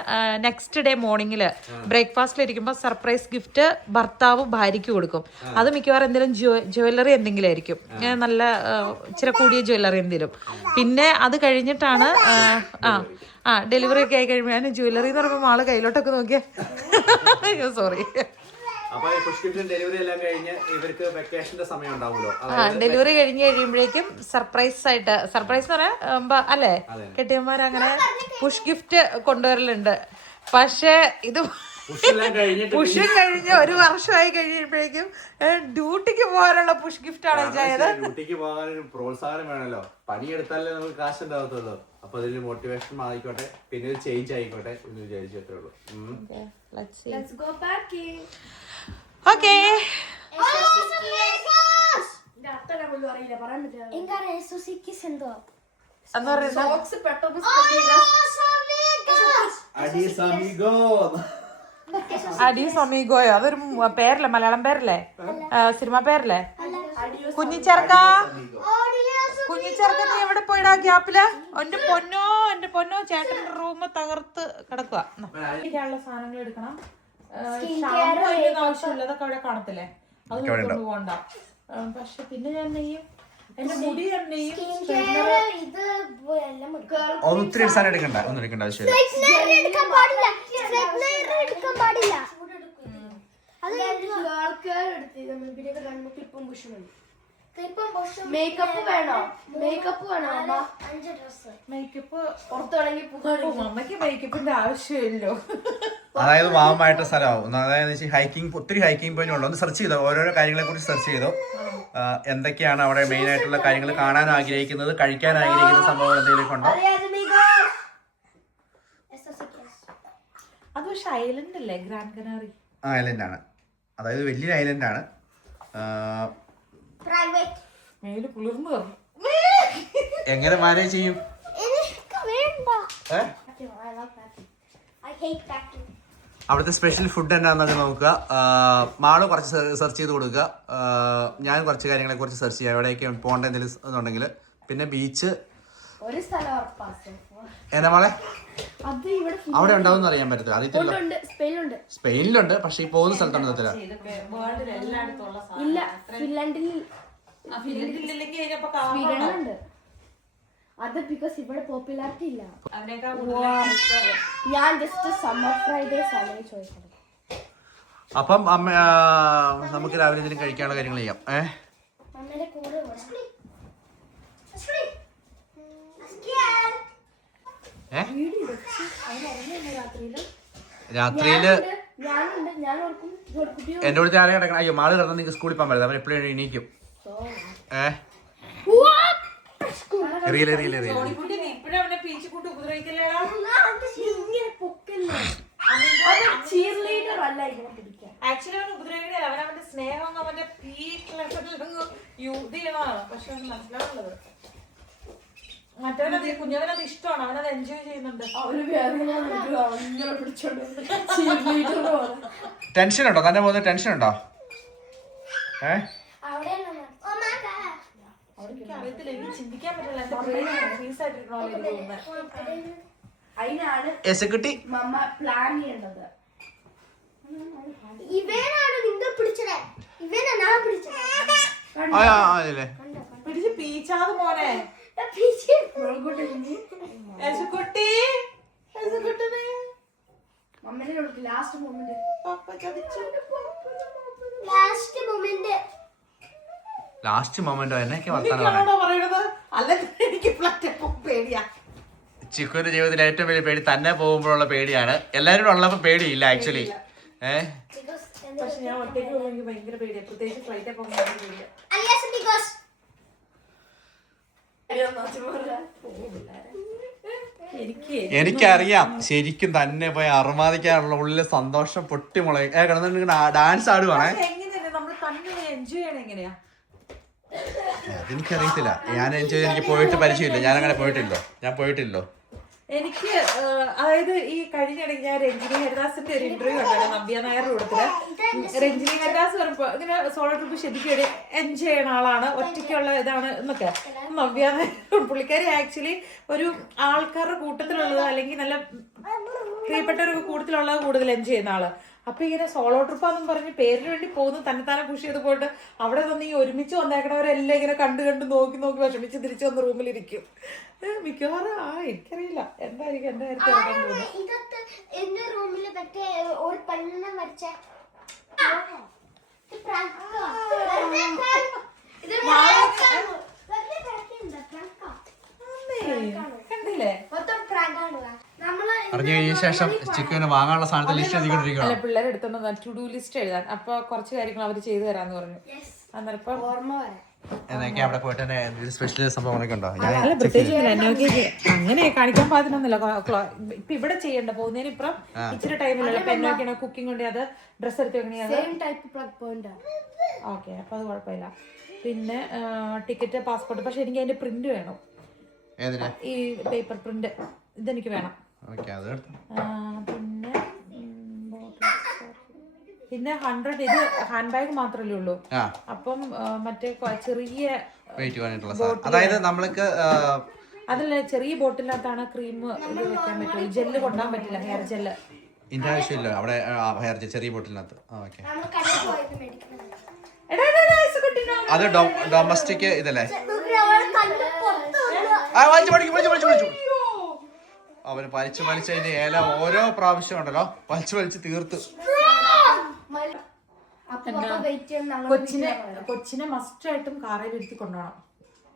നെക്സ്റ്റ് ഡേ മോർണിംഗില് ബ്രേക്ക്ഫാസ്റ്റിൽ ഇരിക്കുമ്പോൾ സർപ്രൈസ് ഗിഫ്റ്റ് ഭർത്താവ് ഭാര്യയ്ക്ക് കൊടുക്കും. അത് മിക്കവാറും എന്തെങ്കിലും ജ്വല്ലറി എന്തെങ്കിലും ആയിരിക്കും, നല്ല ഇച്ചിരി കൂടിയ ജ്വല്ലറി എന്തെങ്കിലും. പിന്നെ അത് കഴിഞ്ഞിട്ടാണ് ഡെലിവറി ഒക്കെ ആയി കഴിയുമ്പോൾ ഞാൻ ജ്വല്ലറി എന്ന് പറയുമ്പോൾ ആള് കയ്യിലോട്ടൊക്കെ നോക്കിയാ സോറി. അപ്പൊ ഡെലിവറി എല്ലാം കഴിഞ്ഞ് ഇവർക്ക് വെക്കേഷന്റെ സമയം ഉണ്ടാവുമല്ലോ. ഡെലിവറി കഴിഞ്ഞ് കഴിയുമ്പോഴേക്കും സർപ്രൈസ് ആയിട്ട്, സർപ്രൈസ് എന്ന് പറയാ അല്ലേ, കെട്ടിയന്മാരങ്ങനെ പുഷ് ഗിഫ്റ്റ് കൊണ്ടുവരലുണ്ട്. പക്ഷെ ഇത് പുഷും കഴിഞ്ഞ് 1 വർഷമായി കഴിയുമ്പോഴേക്കും ഡ്യൂട്ടിക്ക് പോകാനുള്ള പുഷ് ഗിഫ്റ്റ് ആണ് ചെയ്തത്. ഡ്യൂട്ടിക്ക് പോകാൻ പ്രോത്സാഹനം വേണമല്ലോ, പണിയെടുത്താലേ നമുക്ക് കാശ് ഉണ്ടാകത്തുള്ളൂ. അപ്പൊ അതിന് മോട്ടിവേഷൻ ആയിക്കോട്ടെ, പിന്നെ ഒരു ചേഞ്ച് ആയിക്കോട്ടെ എന്ന് വിചാരിച്ചു. അത്രേ ഉള്ളൂ. ഓക്കേ അഡീസ് അമീഗോയോ, അതൊരു പേരല്ലേ, മലയാളം പേരല്ലേ, സിനിമ പേരല്ലേ? കുഞ്ഞിച്ചെറുക്ക നീ എവിടെ പോയിടാ ഗ്യാപ്പില്? എന്റെ പൊന്നോ ചേട്ടന്റെ റൂം തകർത്ത് കിടക്കുക. സാധനങ്ങൾ എടുക്കണം. ആവശ്യമില്ല, അതൊക്കെ അവിടെ കാണത്തില്ലേ, അത് കൊണ്ട് പോകണ്ട. പക്ഷെ പിന്നെ ഞാൻ നെയ്യും എന്റെ മുടി ഒത്തിരി സാധനം എടുക്കണ്ട, ഒന്നും എടുക്കേണ്ട ആവശ്യമില്ല. മേക്കപ്പ് വേണോ? അമ്മയ്ക്ക് മേക്കപ്പിന്റെ ആവശ്യമില്ലോ. അതായത് വാമമായിട്ട് സ്ഥലമാവും. അതായത് ഹൈക്കിംഗ്, ഒത്തിരി ഹൈക്കിംഗ് പോയിന്റ് ഉണ്ട്. ഒന്ന് സെർച്ച് ചെയ്തോ, ഓരോരോ കാര്യങ്ങളെ കുറിച്ച് സെർച്ച് ചെയ്തോ. എന്തൊക്കെയാണ് അവിടെ മെയിൻ ആയിട്ടുള്ള കാര്യങ്ങൾ, കാണാൻ ആഗ്രഹിക്കുന്നത്, കഴിക്കാൻ ആഗ്രഹിക്കുന്ന സംഭവങ്ങൾ എന്തെങ്കിലും ഉണ്ടോ? അത് പക്ഷെ ഐലൻഡ് അല്ലേ, ഗ്രാൻഡ് കനാറി ഐലൻഡ് ആണ്. അതായത് വലിയൊരു ഐലൻഡാണ്. പ്രൈവറ്റ്. മേല് കുളിർന്നു കയറും. എങ്ങനെ മാനേജ് ചെയ്യും? എനിക്ക് വേണ്ട. ഏ? I love packing. I hate packing. അവിടുത്തെ സ്പെഷ്യൽ ഫുഡ് എന്നാന്നൊക്കെ നോക്കുക. മാള് കുറച്ച് സെർച്ച് ചെയ്ത് കൊടുക്കുക. ഞാൻ കുറച്ച് കാര്യങ്ങളെ കുറിച്ച് സെർച്ച് ചെയ്യാം, എവിടെയൊക്കെ പോകേണ്ട എന്തെങ്കിലും ഇതുണ്ടെങ്കിൽ. പിന്നെ ബീച്ച് ഒരു സ്ഥലം ഉറപ്പാണ്. എന്നാ മോളെ അത് ഇവിടെ അവിടെ ഉണ്ടാവും അറിയാൻ പറ്റത്തില്ല, അറിയത്തില്ല. സ്പെയിനുണ്ട്. സ്പെയിനിലുണ്ട്, പക്ഷെ ഈ പോകുന്ന സ്ഥലത്തൊന്നും എത്തത്തില്ല. വേൾഡിൽ എല്ലായിടത്തും ഉള്ള സാധനം. ഇല്ല, ഫിൻലൻഡിൽ ഫിൻലൻഡിലില്ലെങ്കിൽ ഇതിനപ്പോ കാണാം. സ്വീഡനിലുണ്ട്. അത് ബിക്കോസ് ഇവിടെ പോപ്പുലാരിറ്റി ഇല്ല. അതിനേക്കാൾ ഞാൻ ജസ്റ്റ് സമ്മർ ഫ്രൈഡേസ് ആണ് ചോദിച്ചത്. അപ്പം അമ്മ നമുക്ക് രാവിലെ എന്തെങ്കിലും കഴിക്കാനുള്ള കാര്യങ്ങൾ ചെയ്യാം. അമ്മേടെ കൂടെ രാത്രിയില് ഞാനുണ്ട്. ഞാൻ ഓർക്കും എന്റെ അടുത്ത് ആരെയും കിടക്കണം. അയ്യോ മാള് കിടന്നാൽ നിങ്ങൾക്ക് സ്കൂളിൽ പോകാൻ പറ്റില്ല, അവൻ എപ്പോഴും എണീക്കും. ഇപ്പഴും അവനെ പീച്ചിക്കൂട്ട് ഉപദ്രവിക്കല്ലേടാ. ആക്ച്വലി അവൻ ഉപദ്രവിക്കണല്ല, അവൻ അവന്റെ സ്നേഹം അവന്റെ പീക്ക് ലെവലിൽ യൂസ് ചെയ്യണതാണ്. പക്ഷെ അവന് മനസ്സിലാവുള്ളത് മറ്റവനത് കുഞ്ഞവനത് ഇഷ്ടമാണ്, അവനത് എൻജോയ് ചെയ്യുന്നുണ്ട്. ടെൻഷൻ ഉണ്ടോ? തന്നെ പോകുന്ന ടെൻഷൻ ഉണ്ടോ? അറിയത്തില്ല, എനിക്ക് ചിന്തിക്കാൻ പറ്റില്ല. എന്റെ ബ്രെയിൻ ഫ്രീസ് ആയിട്ടിരിക്കണോ എനിക്ക് തോന്നുന്നത്. അതിനാണ് മമ്മ പ്ലാൻ ചെയ്യേണ്ടത്. ഇവനാണ് നിങ്ങൾ പിടിച്ചത്, ഇവനാ ഞാൻ പിടിച്ചത്. പിടിച്ച് പീച്ചാതെ മോനെ. മമ്മനെ കൊടുക്കും ലാസ്റ്റ് മൊമെന്റ്. ലാസ്റ്റ് മൊമെന്റോ എന്നൊക്കെ പറയണത്? അല്ലെങ്കിൽ എനിക്ക് പേടിയാ. ചിക്കുവിന്റെ ജീവിതത്തിൽ ഏറ്റവും വലിയ പേടി തന്നെ പോകുമ്പോഴുള്ള പേടിയാണ്. എല്ലാവരും ഉള്ളപ്പോ പേടിയില്ല ആക്ച്വലി. പക്ഷെ ഞാൻ ഒറ്റയ്ക്ക് പോകുമ്പോൾ എനിക്ക് ഭയങ്കര പേടിയാ, പ്രത്യേകിച്ച് ഫ്ലൈറ്റ് പോകുമ്പോൾ പേടിയാ. എനിക്കറിയാം ശരിക്കും തന്നെ പോയി അറുമാദിക്കാനുള്ള ഉള്ളിലെ സന്തോഷം പൊട്ടിമുള ഡാൻസ് ആടുവാണേ. എങ്ങനെയാ നമ്മൾ തന്നെ എൻജോയ് ചെയ്യണം? എങ്ങനെയാ അതെനിക്കറിയത്തില്ല. ഞാൻ എൻജോയ് എനിക്ക് പോയിട്ട് പരിചയമില്ല. ഞാൻ അങ്ങനെ പോയിട്ടില്ലോ. എനിക്ക് അതായത് ഈ കഴിഞ്ഞിടയ്ക്ക് ഞാൻ രഞ്ജിനി ഹരിദാസിന്റെ ഒരു ഇന്റർവ്യൂ ഉണ്ടായിരുന്നു നവ്യ നായരുടെ കൂട്ടത്തില്. രഞ്ജിനി ഹരിദാസ് പറയുമ്പോ ഇങ്ങനെ സോളോ ട്രിപ്പ് ശരിക്കും എൻജോയ് ചെയ്യുന്ന ആളാണ്, ഒറ്റയ്ക്കുള്ള ഇതാണ് എന്നൊക്കെ. നവ്യ നായർ പുള്ളിക്കാരി ആക്ച്വലി ഒരു ആൾക്കാരുടെ കൂട്ടത്തിലുള്ളത് അല്ലെങ്കിൽ നല്ല പ്രിയപ്പെട്ട ഒരു കൂട്ടത്തിലുള്ളത് കൂടുതൽ എൻജോയ് ചെയ്യുന്ന ആള്. അപ്പൊ ഇങ്ങനെ സോളോ ട്രിപ്പാന്നും പറഞ്ഞ് പേരിന് വേണ്ടി പോകുന്നു, തന്നെ പുഷ് ചെയ്ത് പോയിട്ട് അവിടെ നിന്ന് ഈ ഒരുമിച്ച് വന്നേക്കണവരെല്ലാം ഇങ്ങനെ കണ്ട് നോക്കി വിഷമിച്ച് തിരിച്ചു വന്ന് റൂമിലിരിക്കും. മിക്കവാറും എനിക്കറിയില്ല എന്തായിരിക്കും എന്റെ കാര്യത്തിൽ. എന്റെ റൂമില് മറ്റേ ഒരു പെണ്ണിനെ വരച്ച കണ്ടില്ലേ? അറിഞ്ഞു കഴിഞ്ഞ ശേഷം ചിക്കന് വാങ്ങാനുള്ള സാധനത്തെ ലിസ്റ്റ് എഴുതിക്കൊണ്ടിരിക്കുകയാണ്. അല്ല, പിള്ളേരെ എടുത്തോണ്ട് ടു ഡു ലിസ്റ്റ് എഴുതാൻ. അപ്പൊ കുറച്ച് കാര്യങ്ങൾ അവര് ചെയ്തു തരാന്ന് പറഞ്ഞു. അന്നേരം ഓർമ്മ വരാം. എന്നൊക്കെ അവിടെ പോയിട്ട് തന്നെ സ്പെഷ്യൽ സംഭവങ്ങളൊക്കെ ഉണ്ടോ? അല്ല, പ്രത്യേകിച്ച് അങ്ങനെ കാണിക്കാൻ പാകത്തിനൊന്നുമില്ല. ഇപ്പൊ ഇവിടെ ചെയ്യണ്ട, പോകുന്നതിന് ഇപ്പം ഇച്ചിരി ടൈമിലല്ലോ. ഇപ്പൊ എന്നൊക്കെയാണ് കുക്കിംഗ് കൊണ്ട് അത് ഡ്രസ്സ് എടുത്ത് വെക്കണേ. ഓക്കെ, അപ്പൊ അത് കുഴപ്പമില്ല. പിന്നെ ടിക്കറ്റ്, പാസ്പോർട്ട്. പക്ഷെ എനിക്ക് അതിന്റെ പ്രിന്റ് വേണം, ഈ പേപ്പർ പ്രിന്റ്. ഇതെനിക്ക് വേണം. പിന്നെ 100 ഇത് ഹാൻഡ് ബാഗ് മാത്രമല്ലേ ഉള്ളൂ. അപ്പം മറ്റേ ചെറിയ അതായത് നമ്മൾക്ക് അതല്ല, ചെറിയ ബോട്ടിനകത്താണ് ക്രീം ഇത് വെക്കാൻ പറ്റുള്ളൂ. ജെല്ല് കൊണ്ടാൻ പറ്റില്ല, ഹെയർ ജെല്ല്. ഇതിന്റെ ആവശ്യമില്ല അവിടെ ഹെയർ ചെറിയ ബോട്ടിലിനകത്ത്. അത് ഡൊമസ്റ്റിക് ഇതല്ലേ? അവന് വലിച്ചു അതിന്റെ ഇല ഓരോ പ്രാവശ്യം ഉണ്ടല്ലോ വലിച്ചു തീർത്ത്. കൊച്ചിനെ മസ്റ്റ് ആയിട്ടും കാറിൽ ഇരുത്തി കൊണ്ടുപോകണം.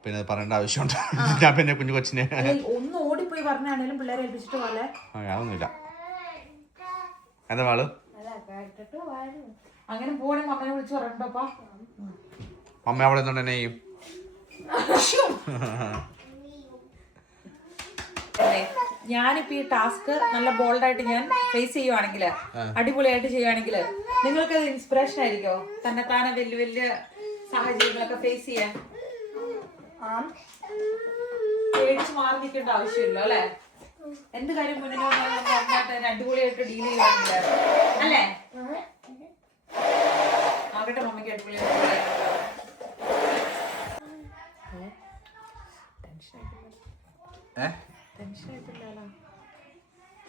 പിന്നെ പറയേണ്ട ആവശ്യമുണ്ട്? ഞാൻ പിന്നെ കുഞ്ഞു കൊച്ചിനെ ഒന്ന് ഓടിപ്പോയി പറഞ്ഞാണേലും പിള്ളേരെ ഏൽപ്പിച്ചിട്ട് പോലെ അതൊന്നുമില്ല. എന്താ വാള് അങ്ങനെ പോകണേ അമ്മനെ വിളിച്ച് പറയണ്ടോപ്പാ. അമ്മ അവിടെ നിന്നുകൊണ്ട് തന്നെ ചെയ്യും. ഞാനിപ്പോ ഈ ടാസ്ക് നല്ല ബോൾഡായിട്ട് ഞാൻ ഫേസ് ചെയ്യുവാണെങ്കിൽ, അടിപൊളിയായിട്ട് ചെയ്യുവാണെങ്കിൽ നിങ്ങൾക്ക് അത് ഇൻസ്പിറേഷൻ ആയിരിക്കോ തന്നെ താനെ വലിയ വലിയ സാഹചര്യങ്ങളൊക്കെ ഫേസ് ചെയ്യാൻ? പേടിച്ച് മാറി നിൽക്കേണ്ട ആവശ്യമില്ല അല്ലെ? എന്ത് കാര്യം മുന്നിൽ വന്നാലും അടിപൊളിയായിട്ട് ഡീൽ ചെയ്യുവാണെങ്കിൽ അല്ലേ? ആകട്ടെ മമ്മിക്ക് അടിപൊളിയായിട്ട്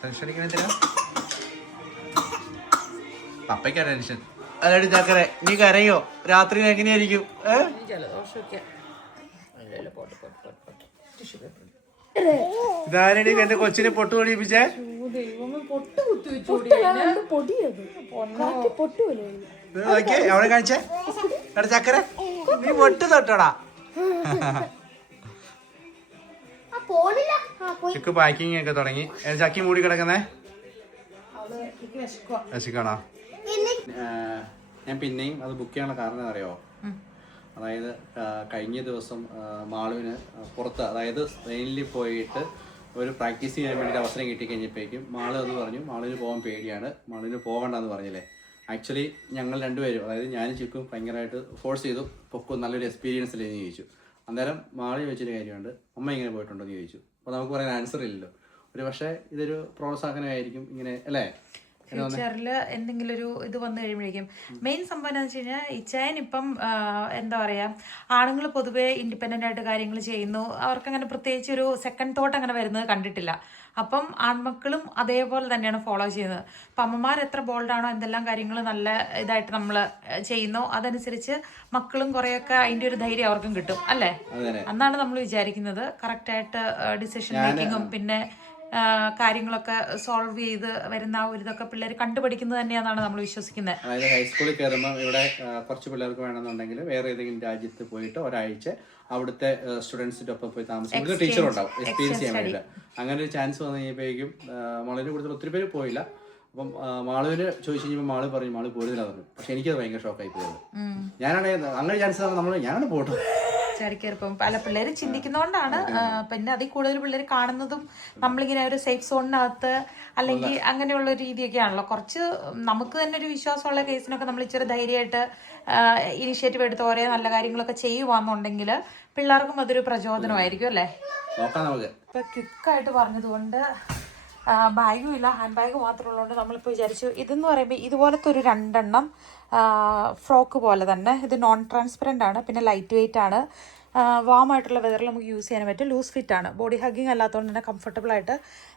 ടെൻഷൻ അടിക്കണ പപ്പയ്ക്കാ ടെൻഷൻ. അല്ലടി ചക്കരെ, നീ കരയോ? രാത്രി എങ്ങനെയായിരിക്കും? ഇതാരടി എന്റെ കൊച്ചിനെ പൊട്ട് പൊടിയിപ്പിച്ചേ? അവിടെ കാണിച്ചേ എടാ ചക്കര, നീ പൊട്ട് തൊട്ടോടാ. ചിക്ക് പാക്കിങ് ഒക്കെ തുടങ്ങി. ചക്കി മൂടി കിടക്കുന്നേ വിശക്കാണോ? ഞാൻ പിന്നെയും അത് ബുക്ക് ചെയ്യാനുള്ള കാരണം അറിയാമോ? അതായത് കഴിഞ്ഞ ദിവസം മാളുവിന് പുറത്ത്, അതായത് ട്രെയിനിൽ പോയിട്ട് ഒരു പ്രാക്ടീസ് ചെയ്യാൻ വേണ്ടി അവസരം കിട്ടിക്കഴിഞ്ഞപ്പോഴേക്കും മാളു എന്ന് പറഞ്ഞു മാളുവിന് പോകാൻ പേടിയാണ്, മാളുവിന് പോകണ്ടെന്ന് പറഞ്ഞില്ലേ. ആക്ച്വലി ഞങ്ങൾ രണ്ടുപേരും, അതായത് ഞാനും ചിക്കും ഭയങ്കരമായിട്ട് ഫോഴ്സ് ചെയ്തു, പൊക്കും നല്ലൊരു എക്സ്പീരിയൻസ് ഇല്ലെന്ന് ചോദിച്ചു. അന്നേരം മാളു ചോദിച്ചൊരു കാര്യമുണ്ട്, അമ്മ ഇങ്ങനെ പോയിട്ടുണ്ടോ എന്ന് ചോദിച്ചു. അപ്പോൾ നമുക്ക് പറയാൻ ആൻസർ ഇല്ലല്ലോ. ഒരു പക്ഷേ ഇതൊരു പ്രോത്സാഹനമായിരിക്കും ഇങ്ങനെ അല്ലേ? ഫ്യൂച്ചറിൽ എന്തെങ്കിലും ഒരു ഇത് വന്നു കഴിയുമ്പോഴേക്കും മെയിൻ സംഭവം എന്താണെന്ന് വെച്ച് കഴിഞ്ഞാൽ ഇച്ചായൻ ഇപ്പം എന്താ പറയുക, ആണുങ്ങൾ പൊതുവേ ഇൻഡിപെൻഡൻ്റ് ആയിട്ട് കാര്യങ്ങൾ ചെയ്യുന്നു, അവർക്കങ്ങനെ പ്രത്യേകിച്ച് ഒരു സെക്കൻഡ് തോട്ട് അങ്ങനെ വരുന്നത് കണ്ടിട്ടില്ല. അപ്പം ആൺമക്കളും അതേപോലെ തന്നെയാണ് ഫോളോ ചെയ്യുന്നത്. അപ്പം അമ്മമാർ എത്ര ബോൾഡാണോ എന്തെല്ലാം കാര്യങ്ങൾ നല്ല ഇതായിട്ട് നമ്മൾ ചെയ്യുന്നോ അതനുസരിച്ച് മക്കളും കുറേയൊക്കെ അതിൻ്റെ ഒരു ധൈര്യം അവർക്കും കിട്ടും അല്ലേ? എന്നാണ് നമ്മൾ വിചാരിക്കുന്നത്. കറക്റ്റായിട്ട് ഡിസിഷൻ മേക്കിങ്ങും പിന്നെ കാര്യങ്ങളൊക്കെ സോൾവ് ചെയ്ത് വരുന്ന ആ ഒരു ഇതൊക്കെ പിള്ളേർ കണ്ടുപഠിക്കുന്നത് തന്നെയാണെന്നാണ് നമ്മൾ വിശ്വസിക്കുന്നത്. അതായത് ഹൈസ്കൂളിൽ കയറുമ്പോൾ ഇവിടെ കുറച്ച് പിള്ളേർക്ക് വേണമെന്നുണ്ടെങ്കിൽ വേറെ ഏതെങ്കിലും രാജ്യത്ത് പോയിട്ട് ഒരാഴ്ച അവിടുത്തെ സ്റ്റുഡൻസിന്റെ ഒപ്പം പോയി താമസിക്കുന്ന ടീച്ചർ ഉണ്ടാവും എക്സ്പീരിയൻസ് ചെയ്യാൻ വേണ്ടിയിട്ട്. അങ്ങനെ ഒരു ചാൻസ് വന്നു കഴിഞ്ഞപ്പോഴേക്കും മാളുവിനെ കൂടുതൽ ഒത്തിരി പേര് പോയില്ല. അപ്പം മാളുവിന് ചോദിച്ചു കഴിഞ്ഞപ്പോൾ മാളു പറഞ്ഞു മാളു പോരുന്നില്ല പറഞ്ഞു. പക്ഷെ എനിക്കത് ഭയങ്കര ഷോക്കായി പോയത്. ഞാനാണെങ്കിൽ അങ്ങനെ ചാൻസ് ഞാനാണ് പോട്ടു ഇപ്പം പല പിള്ളേരും ചിന്തിക്കുന്നതുകൊണ്ടാണ്. പിന്നെ അതിൽ കൂടുതൽ പിള്ളേർ കാണുന്നതും നമ്മളിങ്ങനെ ഒരു സേഫ് സോണിനകത്ത് അല്ലെങ്കിൽ അങ്ങനെയുള്ള ഒരു രീതിയൊക്കെയാണല്ലോ. കുറച്ച് നമുക്ക് തന്നെ ഒരു വിശ്വാസമുള്ള കേസിനൊക്കെ നമ്മൾ ഇച്ചിരി ധൈര്യമായിട്ട് ഇനിഷ്യേറ്റീവ് എടുത്ത് ഓരോ നല്ല കാര്യങ്ങളൊക്കെ ചെയ്യുവാന്നുണ്ടെങ്കിൽ പിള്ളേർക്കും അതൊരു പ്രചോദനമായിരിക്കും അല്ലേ? ഇപ്പൊ ക്വിക്കായിട്ട് പറഞ്ഞതുകൊണ്ട് ബാഗും ഇല്ല, ഹാൻഡ് ബാഗ് മാത്രമേ ഉള്ളതുകൊണ്ട് നമ്മളിപ്പോൾ വിചാരിച്ചു ഇതെന്ന് പറയുമ്പോൾ ഇതുപോലത്തെ ഒരു 2 എണ്ണം ഫ്രോക്ക് പോലെ തന്നെ. ഇത് നോൺ ട്രാൻസ്പെറൻ്റ് ആണ്, പിന്നെ ലൈറ്റ് വെയിറ്റ് ആണ്, വാം ആയിട്ടുള്ള വെതറിൽ നമുക്ക് യൂസ് ചെയ്യാൻ പറ്റും, ലൂസ് ഫിറ്റ് ആണ്, ബോഡി ഹഗ്ഗിങ് അല്ലാത്തതുകൊണ്ട് തന്നെ കംഫർട്ടബിളായിട്ട്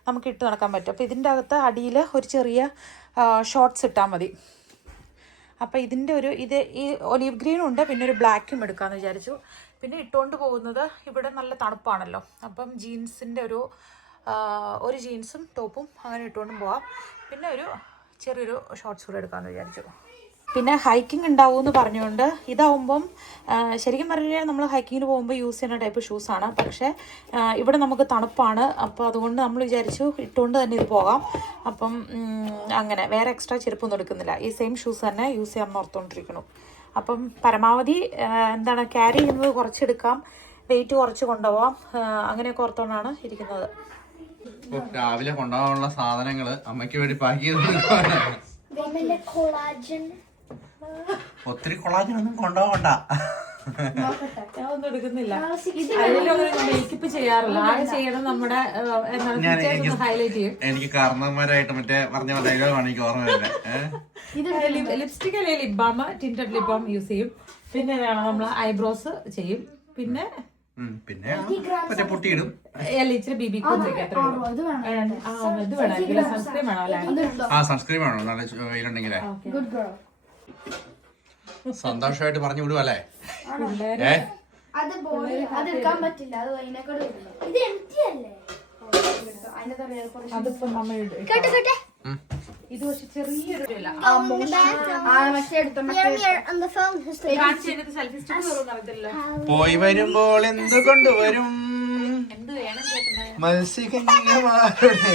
നമുക്ക് ഇട്ട് നടക്കാൻ പറ്റും. അപ്പോൾ ഇതിൻ്റെ അകത്ത് അടിയിൽ ഒരു ചെറിയ ഷോർട്ട്സ് ഇട്ടാൽ മതി. അപ്പോൾ ഇതിൻ്റെ ഈ ഒലീവ് ഗ്രീനും ഉണ്ട്, പിന്നെ ഒരു ബ്ലാക്കും എടുക്കാമെന്ന് വിചാരിച്ചു. പിന്നെ ഇട്ടുകൊണ്ട് പോകുന്നത് ഇവിടെ നല്ല തണുപ്പാണല്ലോ, അപ്പം ജീൻസിൻ്റെ ഒരു ജീൻസും ടോപ്പും അങ്ങനെ ഇട്ടുകൊണ്ടും പോവാം. പിന്നെ ഒരു ചെറിയൊരു ഷോർട്ട്സ് കൂടെ എടുക്കാമെന്ന് വിചാരിച്ചു. പിന്നെ ഹൈക്കിംഗ് ഉണ്ടാവുമെന്ന് പറഞ്ഞുകൊണ്ട് ഇതാവുമ്പം ശരിക്കും പറഞ്ഞു കഴിഞ്ഞാൽ നമ്മൾ ഹൈക്കിങ്ങിന് പോകുമ്പോൾ യൂസ് ചെയ്യുന്ന ടൈപ്പ് ഷൂസാണ്. പക്ഷേ ഇവിടെ നമുക്ക് തണുപ്പാണ്, അപ്പോൾ അതുകൊണ്ട് നമ്മൾ വിചാരിച്ചു ഇട്ടുകൊണ്ട് തന്നെ ഇത് പോകാം. അപ്പം അങ്ങനെ വേറെ എക്സ്ട്രാ ചെരുപ്പൊന്നും എടുക്കുന്നില്ല, ഈ സെയിം ഷൂസ് തന്നെ യൂസ് ചെയ്യാമെന്ന് ഓർത്തുകൊണ്ടിരിക്കുന്നു. അപ്പം പരമാവധി ക്യാരി ചെയ്യുന്നത് കുറച്ചെടുക്കാം, വെയിറ്റ് കുറച്ച് കൊണ്ടുപോകാം, അങ്ങനെയൊക്കെ ഓർത്തുകൊണ്ടാണ് ഇരിക്കുന്നത്. രാവിലെ കൊണ്ടുപോകാനുള്ള സാധനങ്ങള് അമ്മയ്ക്ക് വേണ്ടി പാക്ക് ചെയ്ത് ഒത്തിരി കൊളാജനൊന്നും കൊണ്ടുപോകണ്ട. ഞാൻ ഒന്നും എടുക്കുന്നില്ല, മേക്കപ്പ് ചെയ്യാറില്ല. ആകെ ചെയ്യണം നമ്മുടെ ഹൈലൈറ്റ് ചെയ്യും. എനിക്ക് കാരണന്മാരായിട്ട് മറ്റേ പറഞ്ഞ ഡയലോഗാണ് എനിക്ക് ഓർമ്മ വരുന്നത്. ലിപ്സ്റ്റിക് അല്ലെങ്കിൽ lip balm, tinted lip balm use ചെയ്യും. പിന്നെ നമ്മൾ ഐബ്രോസ് ചെയ്യും. പിന്നെ മറ്റേ പൊട്ടിയിടും, ഇച്ചിരി ബിബി ഇത് വേണമായിരിക്കും. സൺസ്ക്രീൻ വേണം അല്ലേ? സൺസ്ക്രീൻ വേണോ? നല്ല വെയിലുണ്ടെങ്കിലേ. സന്തോഷമായിട്ട് പറഞ്ഞു വിടുവല്ലേ? അതിപ്പോ നമ്മ ഇത് പക്ഷെ ചെറിയൊരു പോയി വരുമ്പോൾ എന്ത് കൊണ്ടുവരും മത്സ്യകന്യമാരുടെ